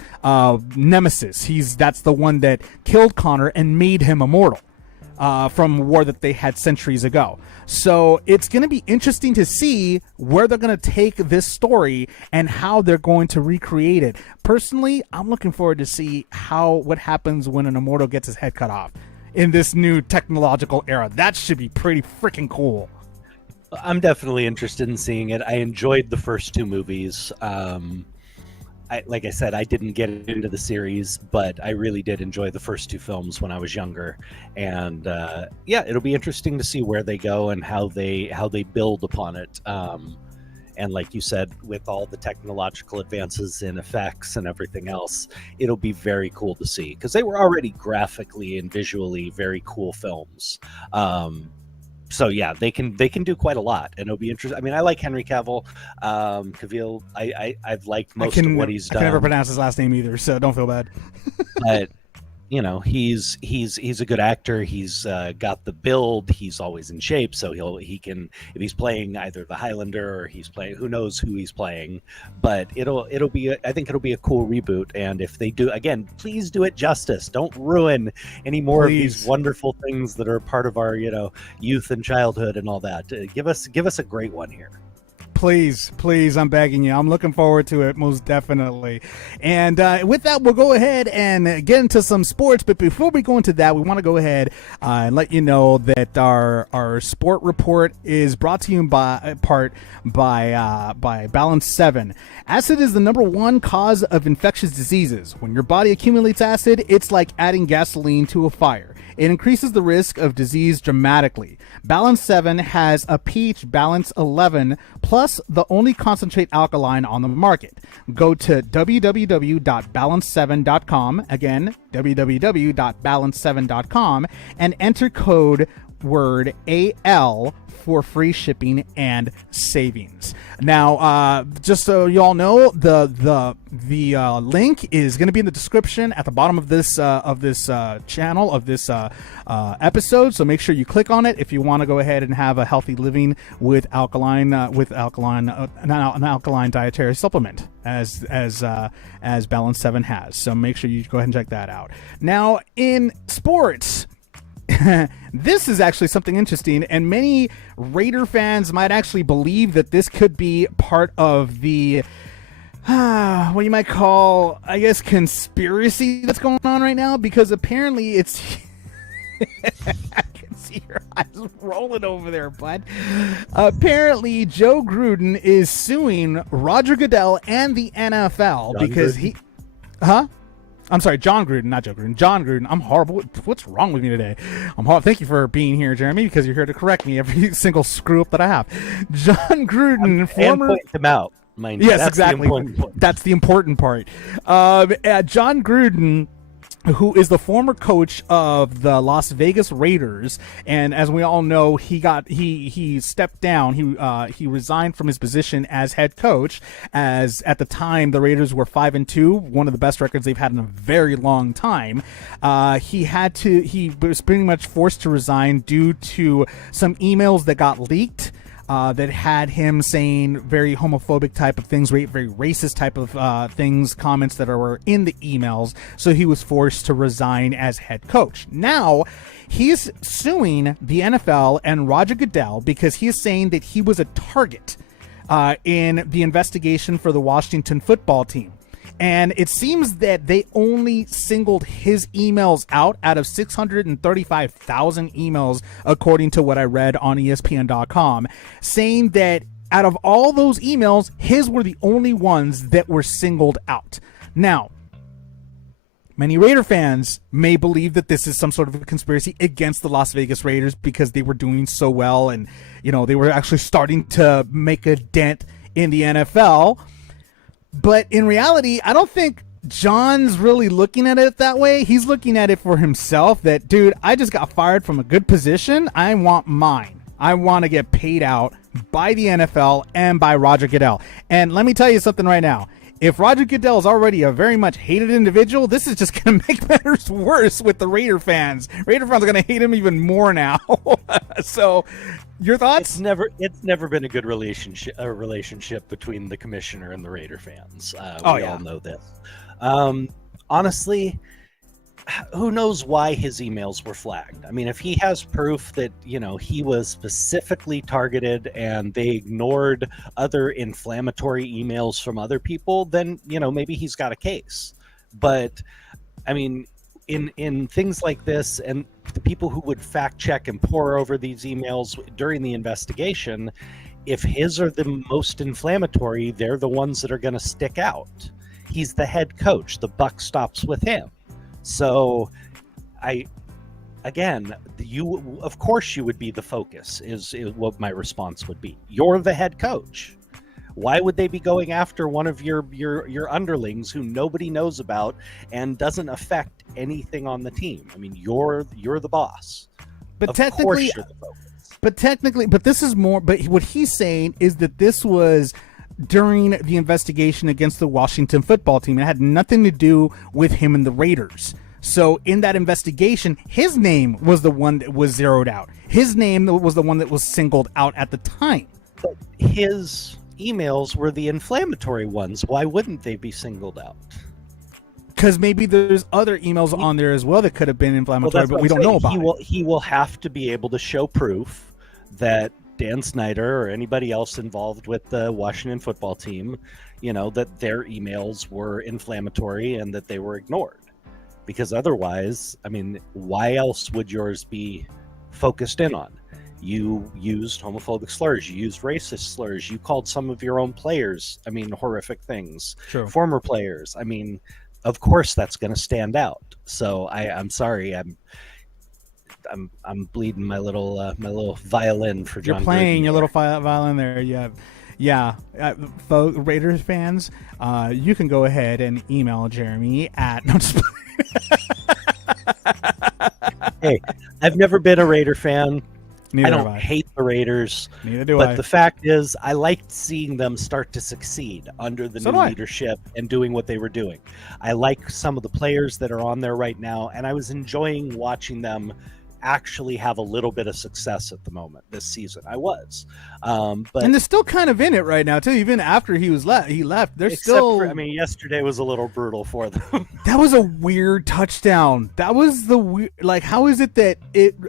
nemesis. That's the one that killed Connor and made him immortal. From a war that they had centuries ago. So it's going to be interesting to see where they're going to take this story and how they're going to recreate it. Personally, I'm looking forward to see what happens when an immortal gets his head cut off in this new technological era. That should be pretty freaking cool. I'm definitely interested in seeing it. I enjoyed the first 2 movies. Like I said, I didn't get into the series, but I really did enjoy the first 2 films when I was younger. And it'll be interesting to see where they go and how they build upon it. And like you said, with all the technological advances in effects and everything else, it'll be very cool to see, because they were already graphically and visually very cool films. So yeah, they can do quite a lot, and it'll be interesting. I mean, I like Henry Cavill. Cavill, I've liked most of what he's done. I can never pronounce his last name either, so don't feel bad. But you know, he's a good actor. He's got the build. He's always in shape, so he can, if he's playing either the Highlander or he's playing, who knows who he's playing. But I think it'll be a cool reboot. And if they do, again, please do it justice. Don't ruin any more of these wonderful things that are part of our, youth and childhood and all that. Give us a great one here. Please, I'm begging you. I'm looking forward to it, most definitely. And with that, we'll go ahead and get into some sports. But before we go into that, we want to go ahead and let you know that our sport report is brought to you by Balance 7. Acid is the #1 cause of infectious diseases. When your body accumulates acid, it's like adding gasoline to a fire. It increases the risk of disease dramatically. Balance 7 has a pH balance 11 plus plus the only concentrate alkaline on the market. Go to www.balance7.com, again, www.balance7.com, and enter code word AL for free shipping and savings. Now, just so you all know, the link is going to be in the description at the bottom of this channel, of this episode. So make sure you click on it if you want to go ahead and have a healthy living with an alkaline dietary supplement, as Balance 7 has. So make sure you go ahead and check that out. Now, in sports, this is actually something interesting, and many Raider fans might actually believe that this could be part of the what you might call, I guess, conspiracy that's going on right now, because apparently it's I can see your eyes rolling over there, bud. Apparently Joe Gruden is suing Roger Goodell and the NFL because I'm sorry, John Gruden, not Joe Gruden. John Gruden. I'm horrible. What's wrong with me today? I'm horrible. Thank you for being here, Jeremy, because you're here to correct me every single screw up that I have. John Gruden, former... And point them out, mind you. Yes, That's exactly. That's the important part. John Gruden, who is the former coach of the Las Vegas Raiders, and as we all know, he stepped down. He resigned from his position as head coach, as at the time the Raiders were 5-2, one of the best records they've had in a very long time. He was pretty much forced to resign due to some emails that got leaked, that had him saying very homophobic type of things, very racist type of things, comments that were in the emails. So he was forced to resign as head coach. Now he's suing the NFL and Roger Goodell because he is saying that he was a target in the investigation for the Washington football team. And it seems that they only singled his emails out of 635,000 emails, according to what I read on ESPN.com, saying that out of all those emails, his were the only ones that were singled out. Now, many Raider fans may believe that this is some sort of a conspiracy against the Las Vegas Raiders because they were doing so well and, they were actually starting to make a dent in the NFL. But in reality, I don't think John's really looking at it that way. He's looking at it for himself that, dude, I just got fired from a good position. I want mine. I want to get paid out by the NFL and by Roger Goodell. And let me tell you something right now. If Roger Goodell is already a very much hated individual, this is just going to make matters worse with the Raider fans. Raider fans are going to hate him even more now. So, your thoughts? It's never been a good relationship between the commissioner and the Raider fans. We all know this. Honestly, who knows why his emails were flagged? I mean, if he has proof that, he was specifically targeted and they ignored other inflammatory emails from other people, then, maybe he's got a case. But, I mean, in things like this, and the people who would fact check and pore over these emails during the investigation, if his are the most inflammatory, they're the ones that are going to stick out. He's the head coach. The buck stops with him. So, of course you would be the focus, is what my response would be. You're the head coach. Why would they be going after one of your underlings who nobody knows about and doesn't affect anything on the team? I mean, you're the boss. But technically, this is more. But what he's saying is that this was during the investigation against the Washington football team. It had nothing to do with him and the Raiders. So in that investigation, his name was the one that was zeroed out. His name was the one that was singled out at the time. But his emails were the inflammatory ones. Why wouldn't they be singled out? Because maybe there's other emails on there as well that could have been inflammatory, but we don't know about it. He will have to be able to show proof that Dan Snyder or anybody else involved with the Washington football team, that their emails were inflammatory and that they were ignored. Because otherwise, I mean, why else would yours be focused in on? You used homophobic slurs, you used racist slurs, you called some of your own players, horrific things. True. Former players. I mean, of course that's going to stand out. So I'm sorry, I'm bleeding my little violin for John. You're playing Gruden your little violin there. Yeah, Raiders fans, you can go ahead and email Jeremy at. No, just Hey, I've never been a Raider fan. Neither I have don't hate the Raiders. Neither do but I. the fact is, I liked seeing them start to succeed under the new leadership and doing what they were doing. I like some of the players that are on there right now, and I was enjoying watching them actually have a little bit of success at the moment this season. I was, but and they're still kind of in it right now too. Even after he left. They're except still. for, I mean, yesterday was a little brutal for them. That was a weird touchdown. That was the weird. Like, how is it that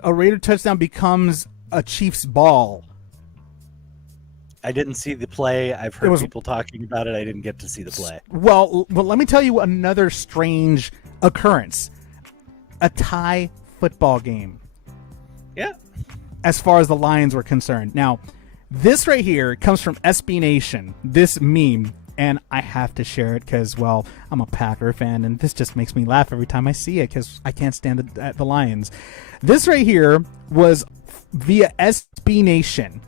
a Raider touchdown becomes a Chiefs ball? I didn't see the play. I've heard people talking about it. I didn't get to see the play. Well, let me tell you another strange occurrence. A tie football game. Yeah. As far as the Lions were concerned. Now, this right here comes from SB Nation, this meme, and I have to share it because, well, I'm a Packer fan, and this just makes me laugh every time I see it because I can't stand the Lions. This right here was via SB Nation.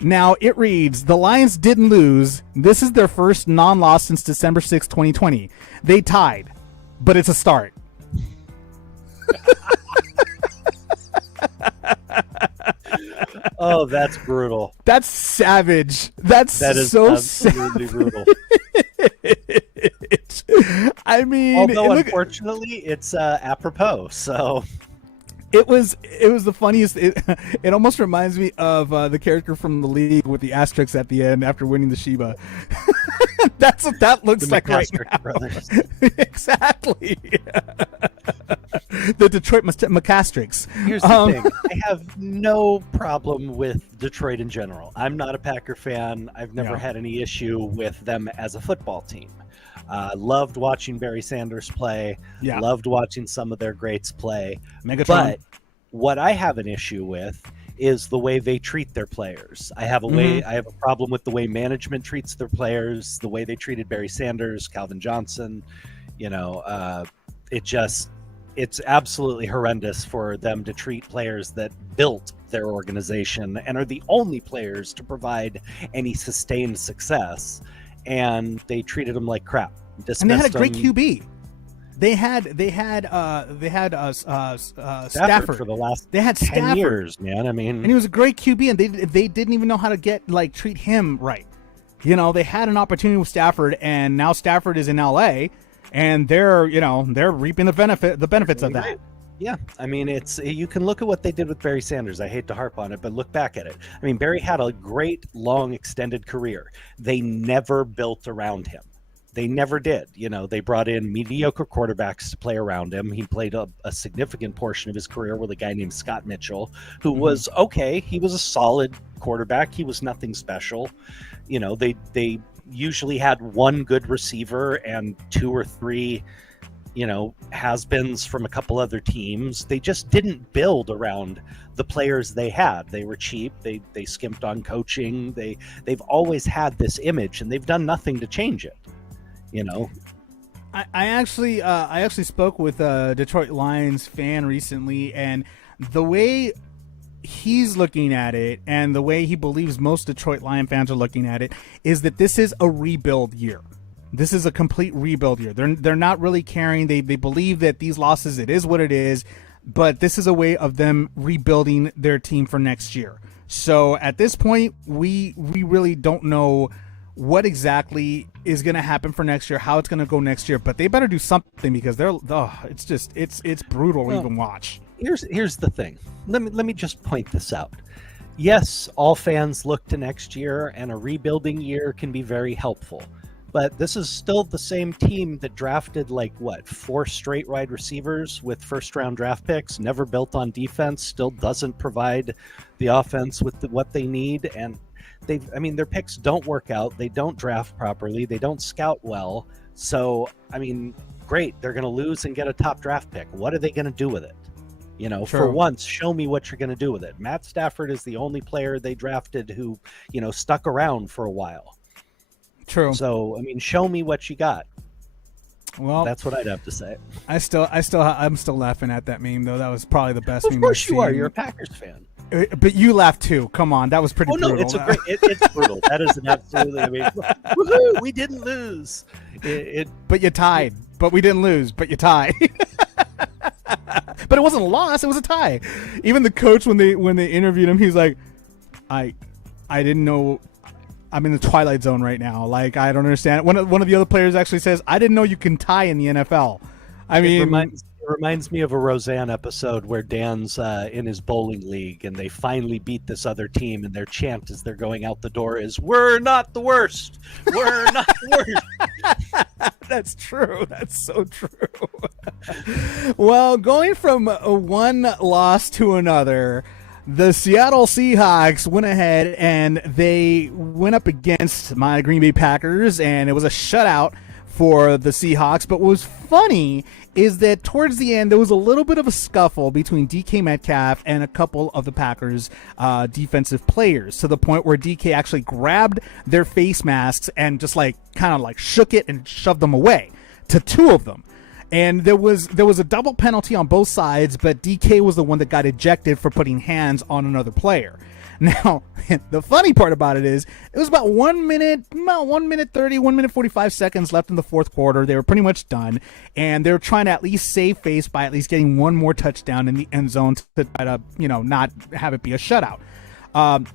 Now, it reads, the Lions didn't lose. This is their first non-loss since December 6, 2020. They tied, but it's a start. Oh, that's brutal. That's savage. That is so absolutely brutal. I mean, although unfortunately, it's apropos. So it was the funniest. It almost reminds me of the character from The League with the asterisks at the end after winning the Shiba. That's what that looks like right now. Brothers. Exactly. The Detroit McCastrix. Here's the thing. I have no problem with Detroit in general. I'm not a Packer fan. I've never had any issue with them as a football team. Loved watching Barry Sanders play. Yeah. Loved watching some of their greats play. Megatron. But what I have an issue with is the way they treat their players. I have a problem with the way management treats their players, the way they treated Barry Sanders, Calvin Johnson. It's absolutely horrendous for them to treat players that built their organization and are the only players to provide any sustained success, and they treated them like crap. And they had a great QB. They had Stafford for the last they had 10 Stafford. years, man. I mean, and he was a great QB, and they didn't even know how to treat him right. They had an opportunity with Stafford, and now Stafford is in LA, and they're reaping the benefits of that. Yeah, I mean, you can look at what they did with Barry Sanders. I hate to harp on it, but look back at it. I mean, Barry had a great, long, extended career. They never built around him. They never did. They brought in mediocre quarterbacks to play around him. He played a significant portion of his career with a guy named Scott Mitchell, who was okay. He was a solid quarterback. He was nothing special. They usually had one good receiver and two or three, has-beens from a couple other teams. They just didn't build around the players they had. They were cheap. They skimped on coaching. They've always had this image, and they've done nothing to change it. I actually spoke with a Detroit Lions fan recently, and the way he's looking at it and the way he believes most Detroit Lion fans are looking at it is that this is a rebuild year. This is a complete rebuild year. They're not really caring. They believe that these losses, it is what it is, but this is a way of them rebuilding their team for next year. So at this point, we really don't know what exactly is going to happen for next year, how it's going to go next year, but they better do something because it's brutal to even watch. Here's the thing. Let me just point this out. Yes, all fans look to next year, and a rebuilding year can be very helpful. But this is still the same team that drafted 4 straight wide receivers with first-round draft picks, never built on defense, still doesn't provide the offense with what they need, and their picks don't work out. They don't draft properly. They don't scout well. So, great. They're going to lose and get a top draft pick. What are they going to do with it? For once, show me what you're going to do with it. Matt Stafford is the only player they drafted who, stuck around for a while. True. So, show me what you got. Well, that's what I'd have to say. I'm still laughing at that meme though. That was probably the best meme. Of course you are. You're a Packers fan. But you laughed too. Come on, that was pretty brutal. No, it's brutal. That is an absolutely. I mean, woohoo! We didn't lose. But you tied. But we didn't lose. But you tied. But it wasn't a loss. It was a tie. Even the coach, when they interviewed him, he's like, I didn't know. I'm in the twilight zone right now. Like, I don't understand. One of the other players actually says, I didn't know you can tie in the NFL. I mean, it reminds me of a Roseanne episode where Dan's in his bowling league and they finally beat this other team, and their chant as they're going out the door is, "We're not the worst. We're not the worst." That's true. That's so true. Well, going from one loss to another, the Seattle Seahawks went ahead and they went up against my Green Bay Packers, and it was a shutout for the Seahawks. But what was funny is that towards the end, there was a little bit of a scuffle between DK Metcalf and a couple of the Packers defensive players, to the point where DK actually grabbed their face masks and just kind of shook it and shoved them away to two of them. And there was a double penalty on both sides, but DK was the one that got ejected for putting hands on another player. Now, the funny part about it is it was about 1 minute 30, 1 minute 45 seconds left in the fourth quarter. They were pretty much done, and they were trying to at least save face by at least getting one more touchdown in the end zone to try to, not have it be a shutout.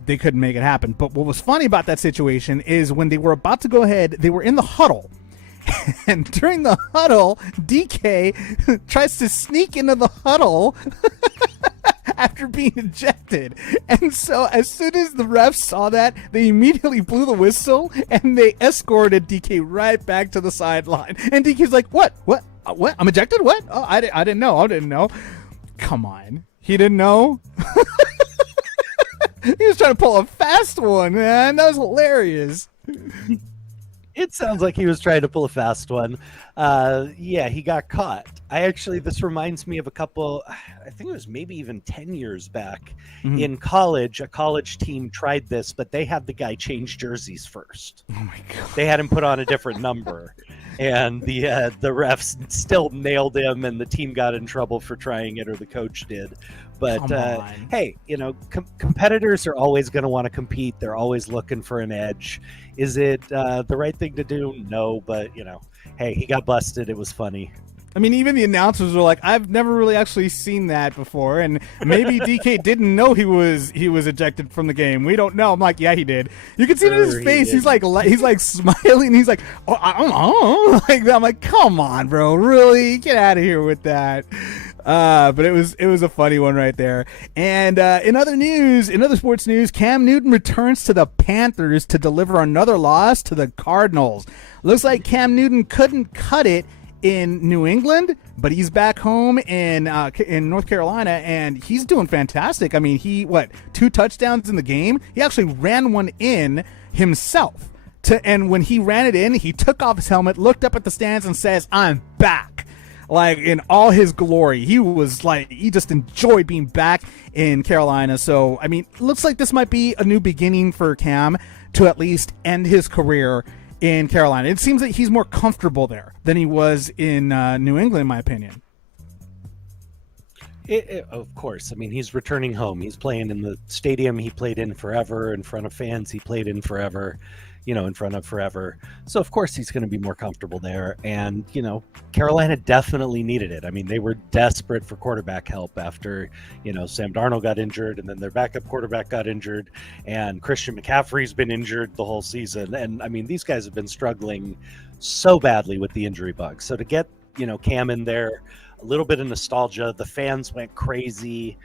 They couldn't make it happen. But what was funny about that situation is when they were about to go ahead, they were in the huddle. And during the huddle, DK tries to sneak into the huddle after being ejected. And so as soon as the refs saw that, they immediately blew the whistle and they escorted DK right back to the sideline. And DK's like, what? I'm ejected? What? Oh, I didn't know. Come on. He didn't know? He was trying to pull a fast one, man. That was hilarious. It sounds like he was trying to pull a fast one. Yeah, he got caught. This reminds me of a couple, I think it was maybe even 10 years back. Mm-hmm. In college, a college team tried this, but they had the guy change jerseys first. Oh my God. They had him put on a different number. And the refs still nailed him, and the team got in trouble for trying it, or the coach did. But hey, competitors are always going to want to compete. They're always looking for an edge. Is it the right thing to do? No, but hey, he got busted. It was funny. I mean, even the announcers were like, "I've never really actually seen that before," and maybe DK didn't know he was ejected from the game. We don't know. I'm like, yeah, he did. You can see it in his face. He's like smiling. He's like, oh, I don't know. I'm like, come on, bro, really? Get out of here with that. But it was a funny one right there. And in other sports news, Cam Newton returns to the Panthers to deliver another loss to the Cardinals. Looks like Cam Newton couldn't cut it in New England, but he's back home in North Carolina, and he's doing fantastic. I mean, 2 touchdowns in the game. He actually ran one in himself. And when he ran it in, he took off his helmet, looked up at the stands, and says, "I'm back." In all his glory. He just enjoyed being back in Carolina. So, I mean, looks like this might be a new beginning for Cam to at least end his career in Carolina. It seems that he's more comfortable there than he was in New England, in my opinion. Of course. I mean, he's returning home. He's playing in the stadium he played in forever, in front of fans he played in forever. In front of forever. So, of course, he's going to be more comfortable there. And, Carolina definitely needed it. I mean, they were desperate for quarterback help after, Sam Darnold got injured, and then their backup quarterback got injured, and Christian McCaffrey's been injured the whole season. And, I mean, these guys have been struggling so badly with the injury bug. So to get, Cam in there, a little bit of nostalgia, the fans went crazy,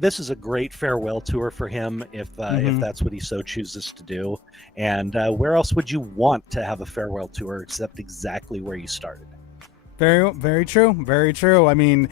this is a great farewell tour for him if that's what he so chooses to do. And where else would you want to have a farewell tour except exactly where you started? Very, very true. Very true. I mean,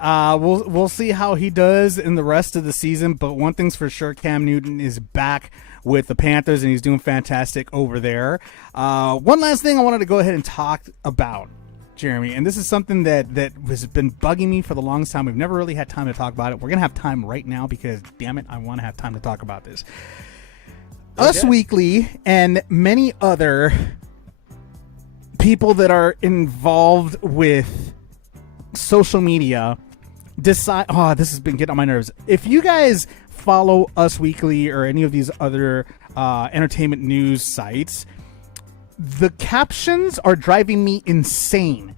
we'll see how he does in the rest of the season. But one thing's for sure, Cam Newton is back with the Panthers, and he's doing fantastic over there. One last thing I wanted to go ahead and talk about, Jeremy, and this is something that has been bugging me for the longest time. We've never really had time to talk about it. We're going to have time right now because, damn it, I want to have time to talk about this. Okay. Us Weekly and many other people that are involved with social media decide. Oh, this has been getting on my nerves. If you guys follow Us Weekly or any of these other entertainment news sites, the captions are driving me insane.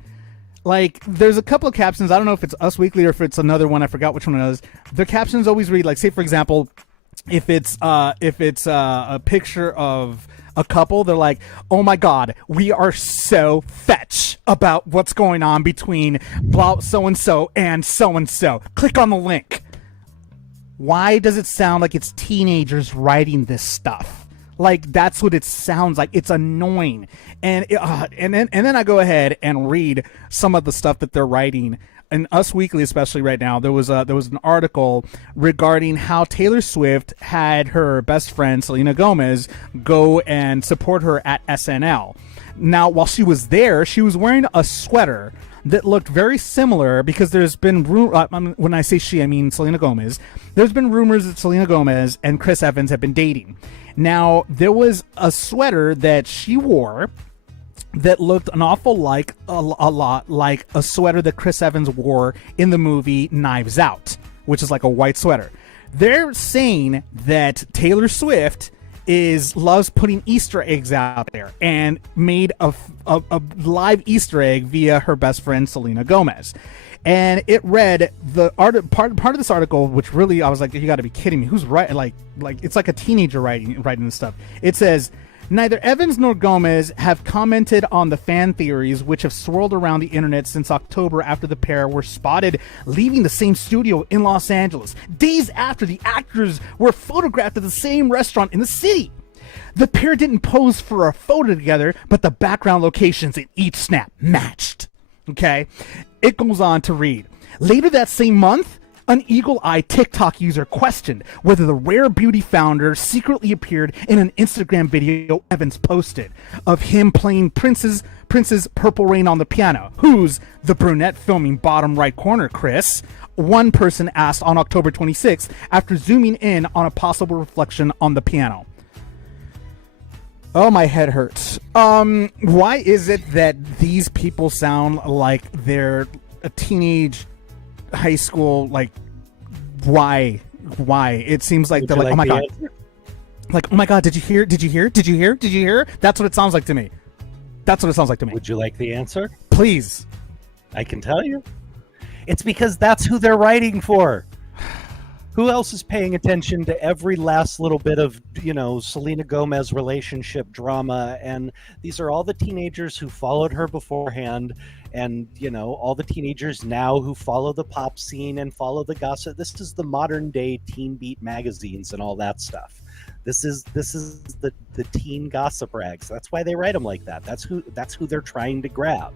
Like, there's a couple of captions. I don't know if it's Us Weekly or if it's another one. I forgot which one it is. The captions always read, like, say for example, if it's a picture of a couple, they're like, "Oh my God, we are so fetch about what's going on between blah so and so and so and so. Click on the link." Why does it sound like it's teenagers writing this stuff? Like, that's what it sounds like. It's annoying. And then I go ahead and read some of the stuff that they're writing. In Us Weekly, especially right now, there was an article regarding how Taylor Swift had her best friend Selena Gomez go and support her at SNL. Now, while she was there, she was wearing a sweater that looked very similar, because there's been when I say she, I mean Selena Gomez. There's been rumors that Selena Gomez and Chris Evans have been dating. Now, there was a sweater that she wore that looked an awful lot like a sweater that Chris Evans wore in the movie Knives Out, which is like a white sweater. They're saying that Taylor Swift loves putting Easter eggs out there, and made a live Easter egg via her best friend Selena Gomez. And it read part of this article, which really I was like, you got to be kidding me. Who's writing? Like it's like a teenager writing this stuff. It says, "Neither Evans nor Gomez have commented on the fan theories which have swirled around the internet since October, after the pair were spotted leaving the same studio in Los Angeles, days after the actors were photographed at the same restaurant in the city. The pair didn't pose for a photo together, but the background locations in each snap matched." Okay? It goes on to read, "Later that same month, an eagle-eyed TikTok user questioned whether the Rare Beauty founder secretly appeared in an Instagram video Evans posted of him playing Prince's Purple Rain on the piano. Who's the brunette filming bottom right corner, Chris?" One person asked on October 26th after zooming in on a possible reflection on the piano. Oh, my head hurts. Why is it that these people sound like they're a teenage high school? Like, why? It seems like they're like, "Oh my God." Like, "Oh my God, did you hear? Did you hear? Did you hear? Did you hear?" That's what it sounds like to me. That's what it sounds like to me. Would you like the answer? Please. I can tell you. It's because that's who they're writing for. Who else is paying attention to every last little bit of, Selena Gomez relationship drama? And these are all the teenagers who followed her beforehand, and, all the teenagers now who follow the pop scene and follow the gossip. This is the modern day Teen Beat magazines and all that stuff. This is the teen gossip rags. That's why they write them like that. That's who they're trying to grab.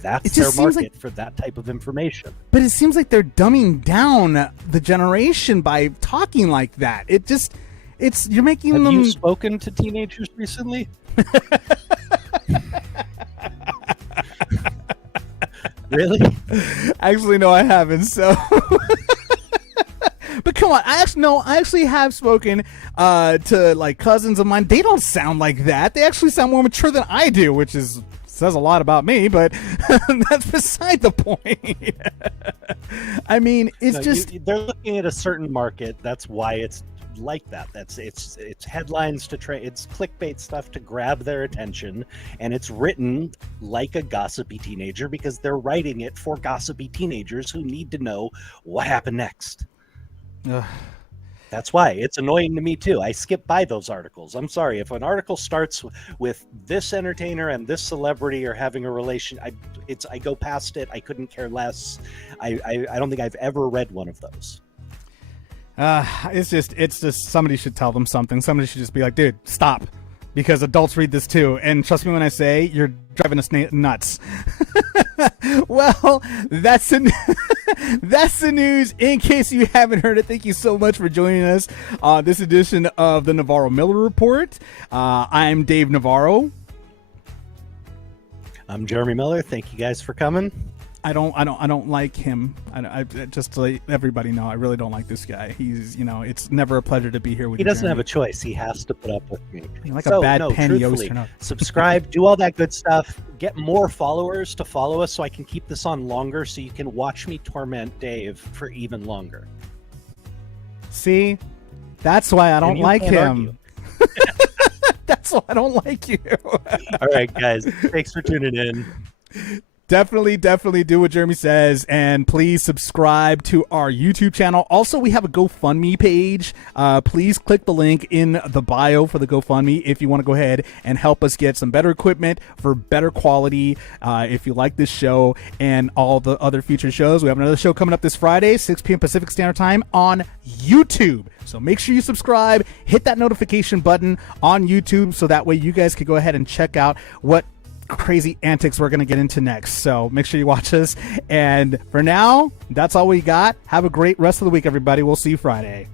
That's their market for that type of information. But it seems like they're dumbing down the generation by talking like that. You're making them... Have you spoken to teenagers recently? Really? Actually, no, I haven't. So, but come on, I actually have spoken to like cousins of mine. They don't sound like that. They actually sound more mature than I do, which says a lot about me, but that's beside the point. I mean, they're looking at a certain market. That's why it's like that. It's headlines it's clickbait stuff to grab their attention, and it's written like a gossipy teenager because they're writing it for gossipy teenagers who need to know what happened next. Ugh. That's why it's annoying to me too. I skip by those articles. I'm sorry. If an article starts with this entertainer and this celebrity are having a relation, I go past it. I couldn't care less. I don't think I've ever read one of those. It's just somebody should tell them something. Somebody should just be like, "Dude, stop," because adults read this too. And trust me when I say, you're driving us nuts. Well, that's the news. In case you haven't heard it, thank you so much for joining us on this edition of the Navarro-Miller Report. I'm Dave Navarro. I'm Jeremy Miller. Thank you guys for coming. I don't like him. I just to let everybody know, I really don't like this guy. He's, it's never a pleasure to be here with you. He doesn't have Jeremy. a choice. He has to put up with me. You're like a bad pen he always truthfully, turn up. subscribe, do all that good stuff. Get more followers to follow us so I can keep this on longer so you can watch me torment Dave for even longer. See? That's why I don't And you like can't him. argue. That's why I don't like you. All right, guys. Thanks for tuning in. Definitely do what Jeremy says, and please subscribe to our YouTube channel. Also, we have a GoFundMe page. Please click the link in the bio for the GoFundMe if you want to go ahead and help us get some better equipment for better quality. If you like this show and all the other future shows, we have another show coming up this Friday, 6 p.m. Pacific Standard Time on YouTube. So make sure you subscribe, hit that notification button on YouTube so that way you guys can go ahead and check out what crazy antics we're going to get into next. So make sure you watch us. And for now, that's all we got. Have a great rest of the week, everybody. We'll see you Friday.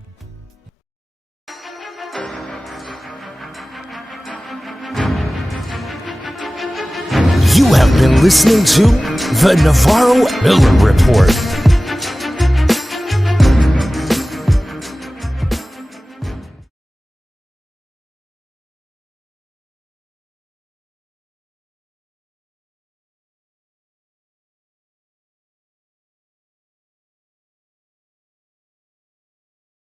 You have been listening to the Navarro-Miller Report.